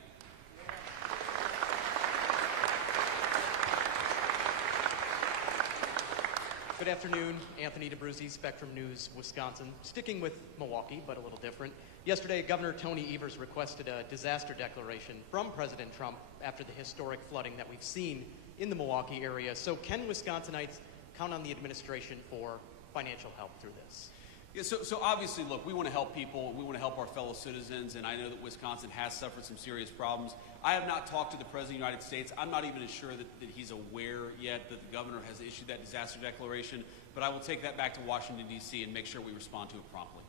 Good afternoon, Anthony DeBruzzi, Spectrum News, Wisconsin. Sticking with Milwaukee, but a little different. Yesterday, Governor Tony Evers requested a disaster declaration from President Trump after the historic flooding that we've seen in the Milwaukee area. So can Wisconsinites count on the administration for financial help through this? Yeah, so obviously, look, we want to help people, we want to help our fellow citizens, and I know that Wisconsin has suffered some serious problems. I have not talked to the President of the United States. I'm not even sure that he's aware yet that the governor has issued that disaster declaration, but I will take that back to Washington, D.C. and make sure we respond to it promptly.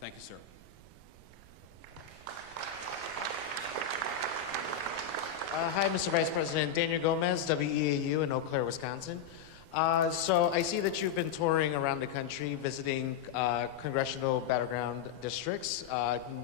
Thank you, sir. Hi, Mr. Vice President. Daniel Gomez, WEAU in Eau Claire, Wisconsin. So I see that you've been touring around the country, visiting congressional battleground districts.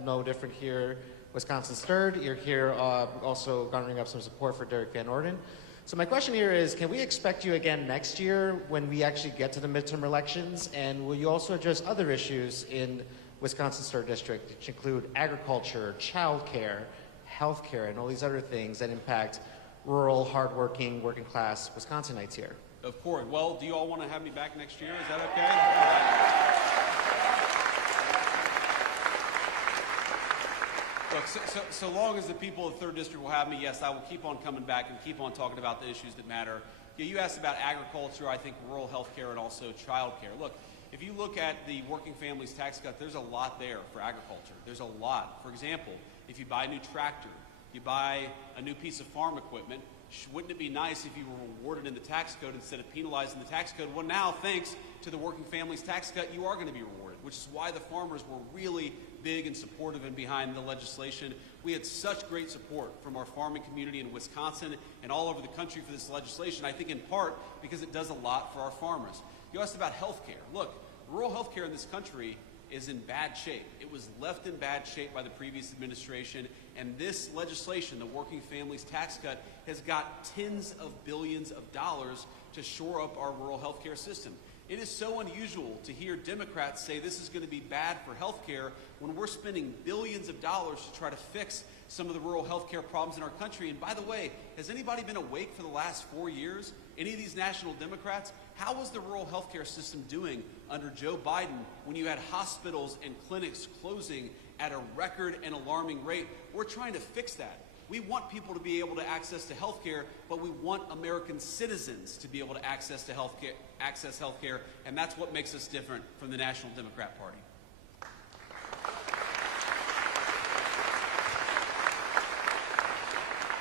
No different here, Wisconsin's third. You're here also garnering up some support for Derek Van Orden. So my question here is, can we expect you again next year when we actually get to the midterm elections? And will you also address other issues in Wisconsin's third district, which include agriculture, childcare, healthcare, and all these other things that impact rural, hardworking, working class Wisconsinites here? Of course. Well, do you all want to have me back next year? Is that okay? Look, so long as the people of the 3rd District will have me, yes, I will keep on coming back and keep on talking about the issues that matter. Yeah, you asked about agriculture, I think rural health care, and also child care. Look, if you look at the working families tax cut, there's a lot there for agriculture. There's a lot. For example, if you buy a new tractor, you buy a new piece of farm equipment, wouldn't it be nice if you were rewarded in the tax code instead of penalized in the tax code? Well, now, thanks to the working families tax cut, you are going to be rewarded, which is why the farmers were really big and supportive and behind the legislation. We had such great support from our farming community in Wisconsin and all over the country for this legislation, I think in part because it does a lot for our farmers. You asked about health care. Look, rural health care in this country is in bad shape. It was left in bad shape by the previous administration, and this legislation, the Working Families Tax Cut, has got tens of billions of dollars to shore up our rural health care system. It is so unusual to hear Democrats say this is going to be bad for health care when we're spending billions of dollars to try to fix some of the rural health care problems in our country. And by the way, has anybody been awake for the last 4 years? Any of these national Democrats? How was the rural health care system doing under Joe Biden when you had hospitals and clinics closing at a record and alarming rate? We're trying to fix that. We want people to be able to access to health care, but we want American citizens to be able to access health care, and that's what makes us different from the National Democrat Party.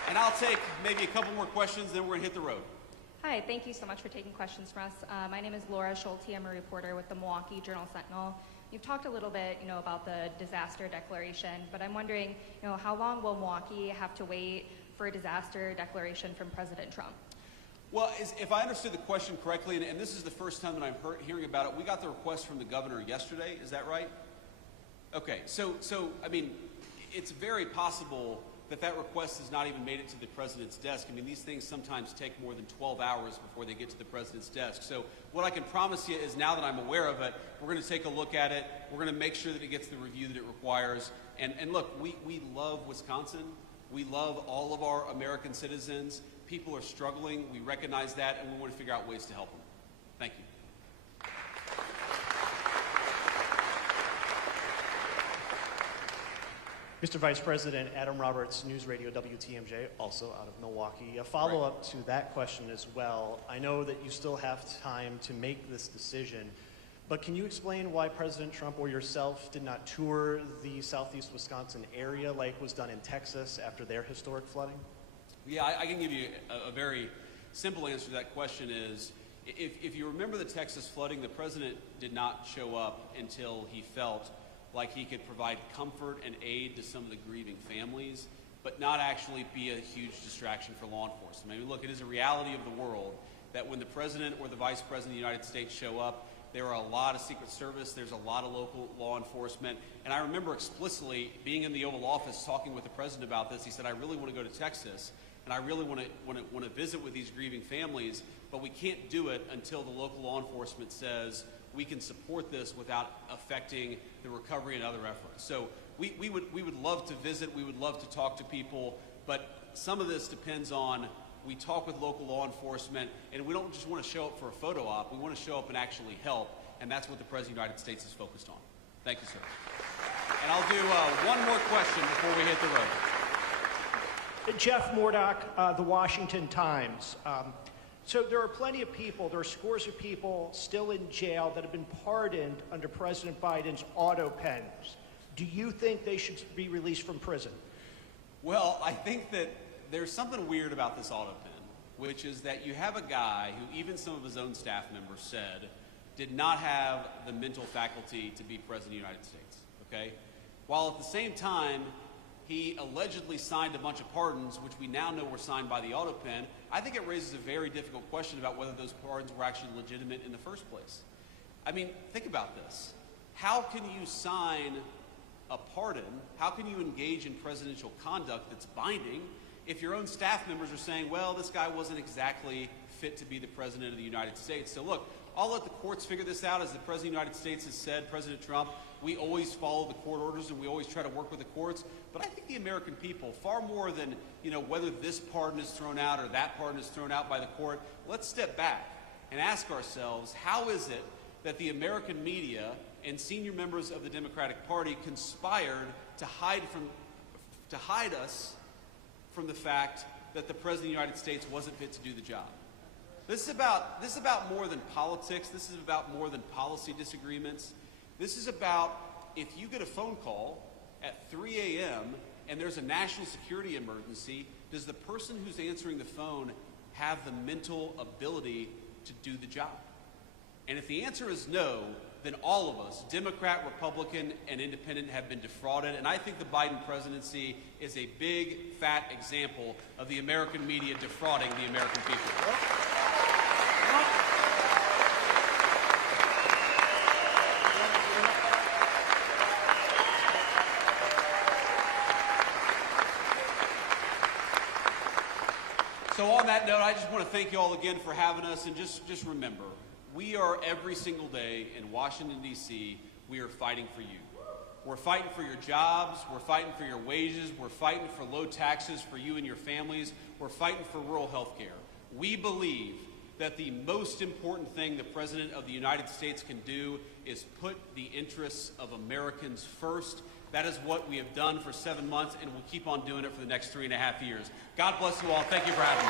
And I'll take maybe a couple more questions, then we're going to hit the road. Hi, thank you so much for taking questions from us. My name is Laura Schulte. I'm a reporter with the Milwaukee Journal-Sentinel. You've talked a little bit, about the disaster declaration, but I'm wondering, how long will Milwaukee have to wait for a disaster declaration from President Trump? Well, if I understood the question correctly, and this is the first time that I'm hearing about it, we got the request from the governor yesterday. Is that right? Okay, so I mean, it's very possible that request has not even made it to the president's desk. I mean, these things sometimes take more than 12 hours before they get to the president's desk. So what I can promise you is now that I'm aware of it, we're going to take a look at it. We're going to make sure that it gets the review that it requires. And look, we love Wisconsin. We love all of our American citizens. People are struggling. We recognize that, and we want to figure out ways to help them. Thank you. Mr. Vice President, Adam Roberts, News Radio WTMJ, also out of Milwaukee. A follow-up to that question as well. I know that you still have time to make this decision, but can you explain why President Trump or yourself did not tour the southeast Wisconsin area like was done in Texas after their historic flooding? Yeah, I can give you a very simple answer to that question is, if you remember the Texas flooding, the president did not show up until he felt like he could provide comfort and aid to some of the grieving families, but not actually be a huge distraction for law enforcement. I mean, look, it is a reality of the world that when the president or the vice president of the United States show up, there are a lot of Secret Service, there's a lot of local law enforcement. And I remember explicitly being in the Oval Office talking with the president about this. He said, I really want to go to Texas, and I really want to visit with these grieving families, but we can't do it until the local law enforcement says we can support this without affecting the recovery and other efforts. So we would love to visit, we would love to talk to people, but some of this depends on, we talk with local law enforcement, and we don't just want to show up for a photo op, we want to show up and actually help, and that's what the President of the United States is focused on. Thank you, sir. And I'll do one more question before we hit the road. Jeff Murdoch, The Washington Times. So there are plenty of people, there are scores of people still in jail that have been pardoned under President Biden's auto pens. Do you think they should be released from prison? Well, I think that there's something weird about this auto pen, which is that you have a guy who even some of his own staff members said did not have the mental faculty to be President of the United States, okay? While at the same time, he allegedly signed a bunch of pardons, which we now know were signed by the auto pen. I think it raises a very difficult question about whether those pardons were actually legitimate in the first place. I mean, think about this. How can you sign a pardon? How can you engage in presidential conduct that's binding if your own staff members are saying, well, this guy wasn't exactly fit to be the President of the United States? So look, I'll let the courts figure this out. As the President of the United States has said, President Trump, we always follow the court orders and we always try to work with the courts. But I think the American people, far more than whether this pardon is thrown out or that pardon is thrown out by the court, let's step back and ask ourselves, how is it that the American media and senior members of the Democratic Party conspired to hide us from the fact that the President of the United States wasn't fit to do the job? This is about more than politics. This is about more than policy disagreements. This is about, if you get a phone call at 3 a.m. and there's a national security emergency, does the person who's answering the phone have the mental ability to do the job? And if the answer is no, then all of us, Democrat, Republican, and Independent, have been defrauded. And I think the Biden presidency is a big, fat example of the American media defrauding the American people. So on that note, I just want to thank you all again for having us, and just remember, we are every single day in Washington, D.C., we are fighting for you. We're fighting for your jobs, we're fighting for your wages, we're fighting for low taxes for you and your families, we're fighting for rural health care. We believe that the most important thing the President of the United States can do is put the interests of Americans first. That is what we have done for 7 months, and we'll keep on doing it for the next 3.5 years. God bless you all. Thank you for having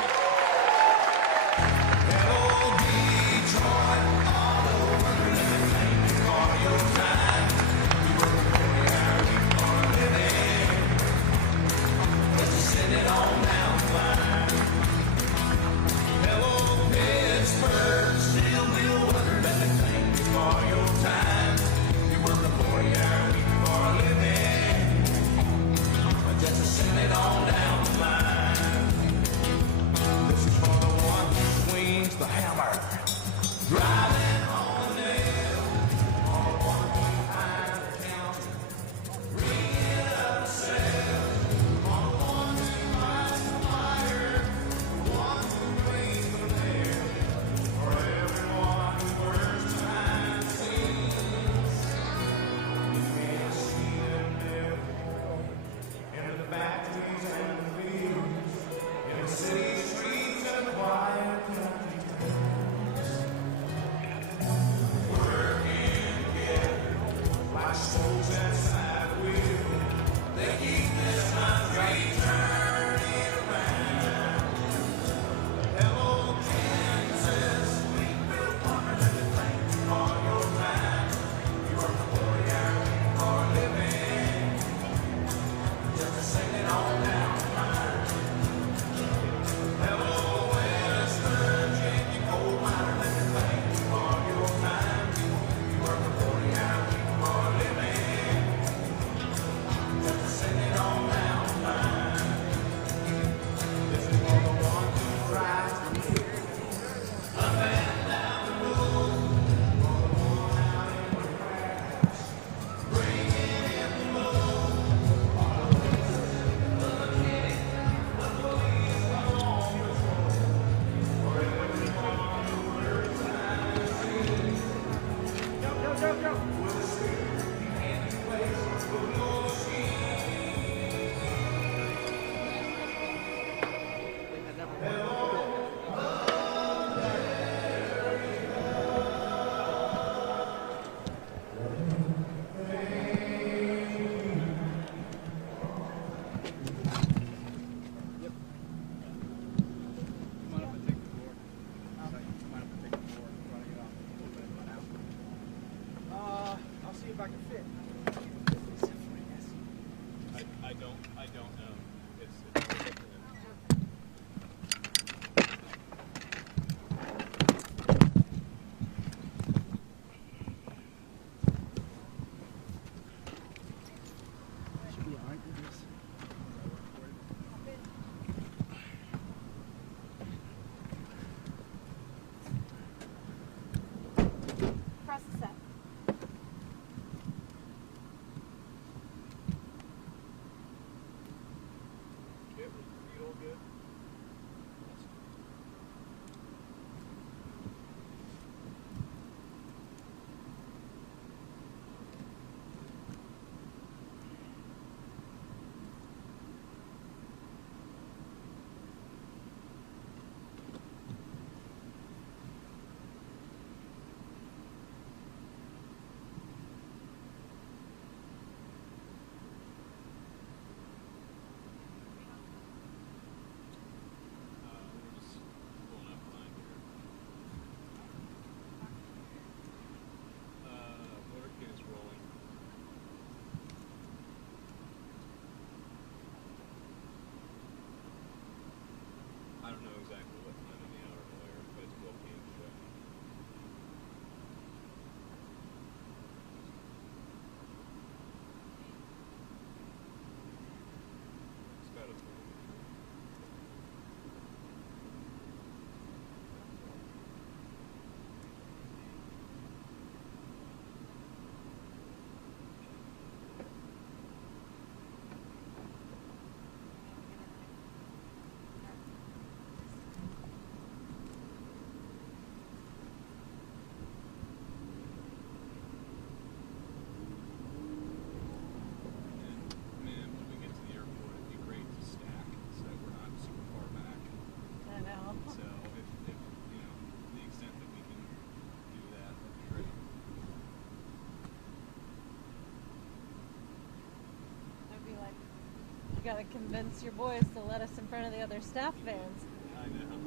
got to convince your boys to let us in front of the other staff vans. I know.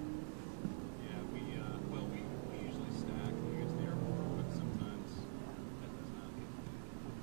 Yeah, we usually stack when we get to the airport, but sometimes that does not get didn't work.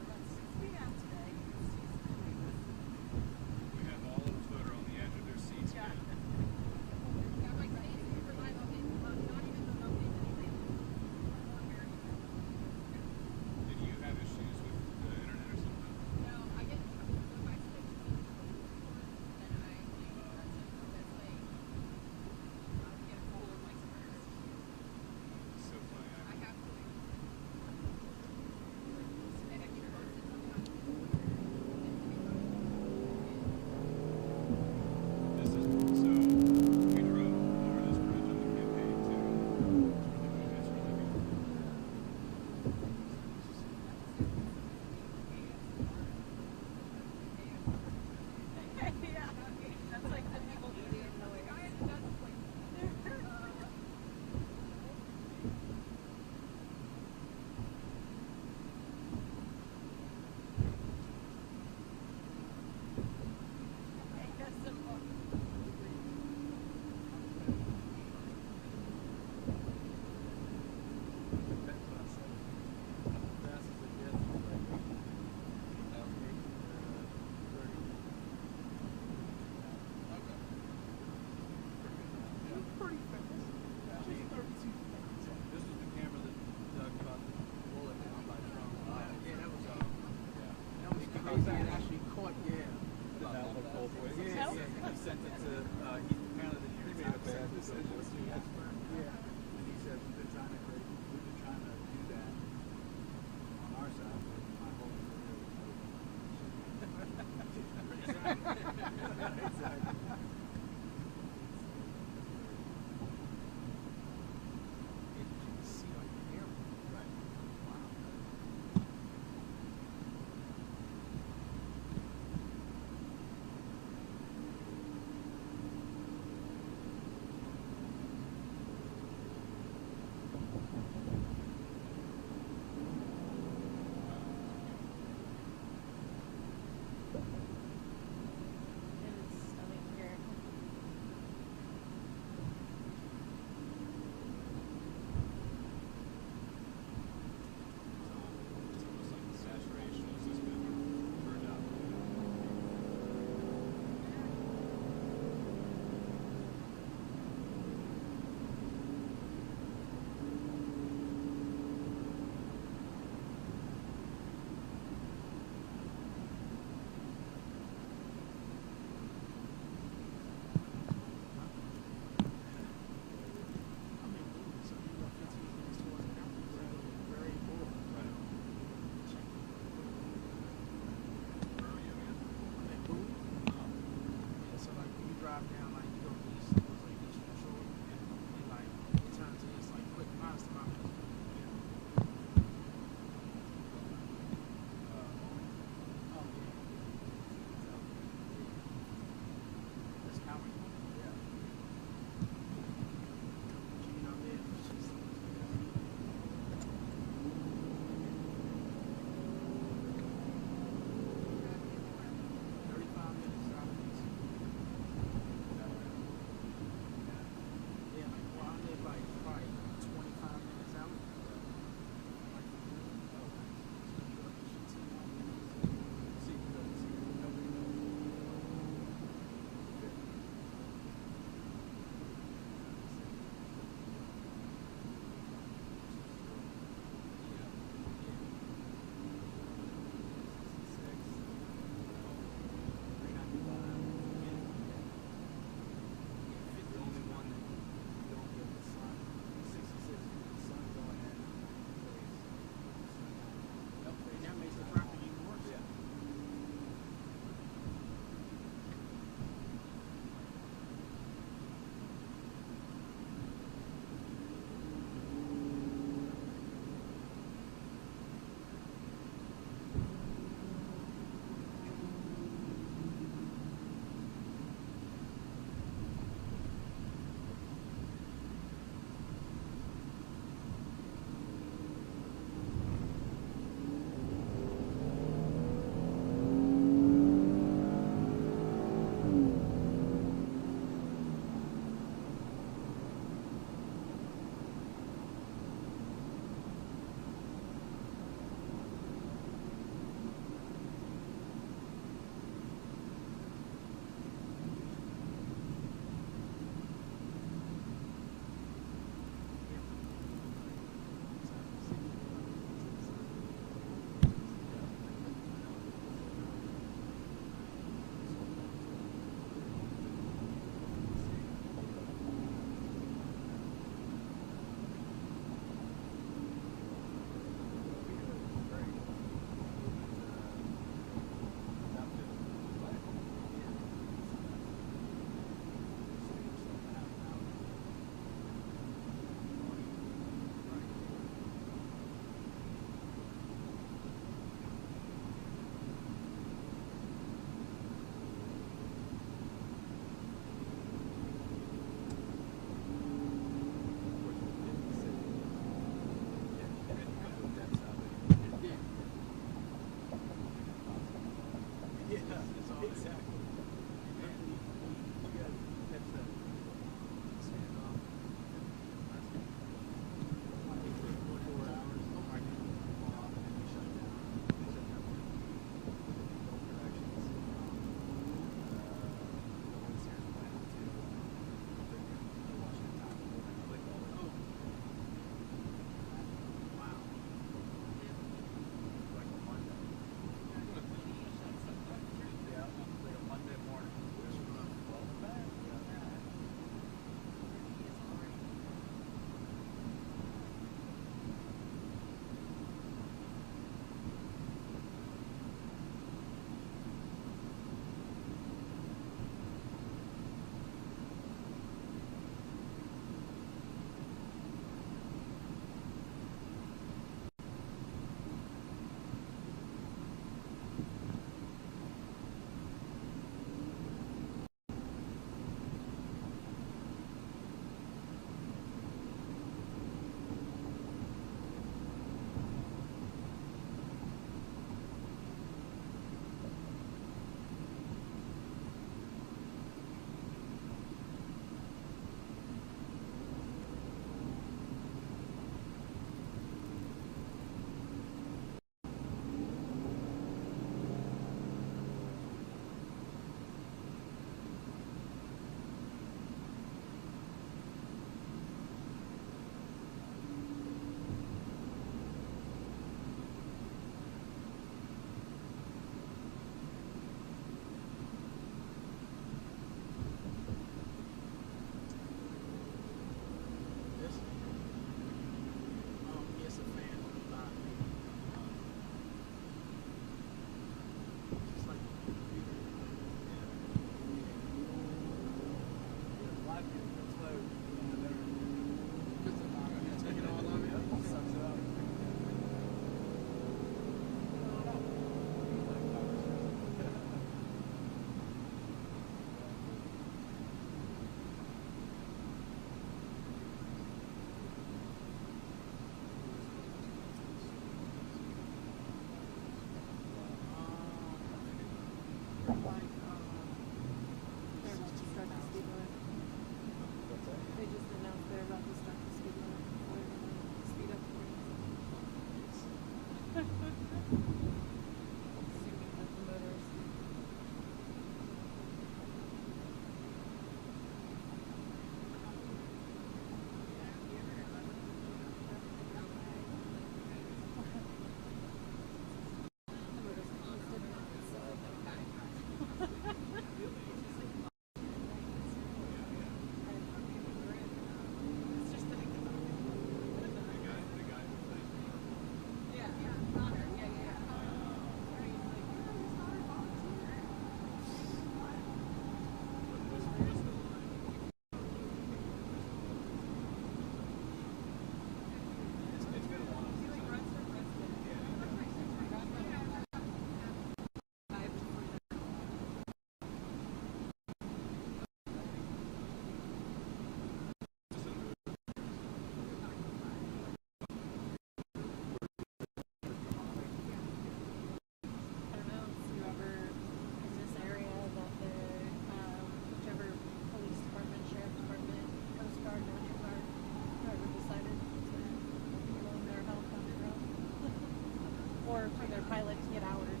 pilot to get hours.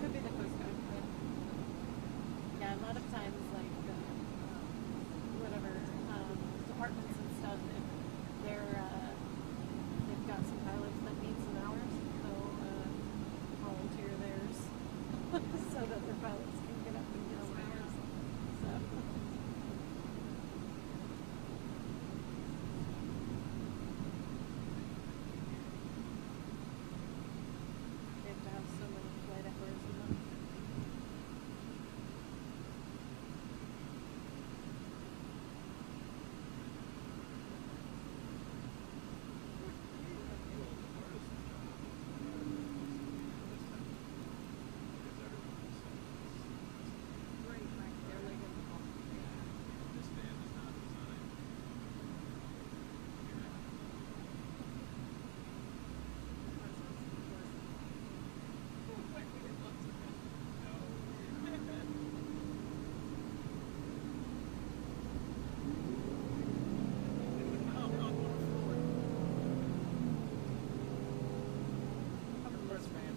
Could be the Coast Guard. Yeah, a lot of times, like, whatever, departments and stuff, if they've got some pilots that need some hours, they'll volunteer theirs so that their pilots can get up and get some hours. So. They have to have so many flight hours a month.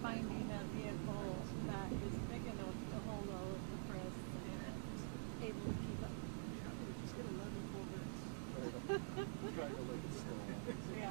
Finding a vehicle that is big enough to hold all of the press and able to keep up. Just get 11 folders. Yeah.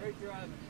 Great driving.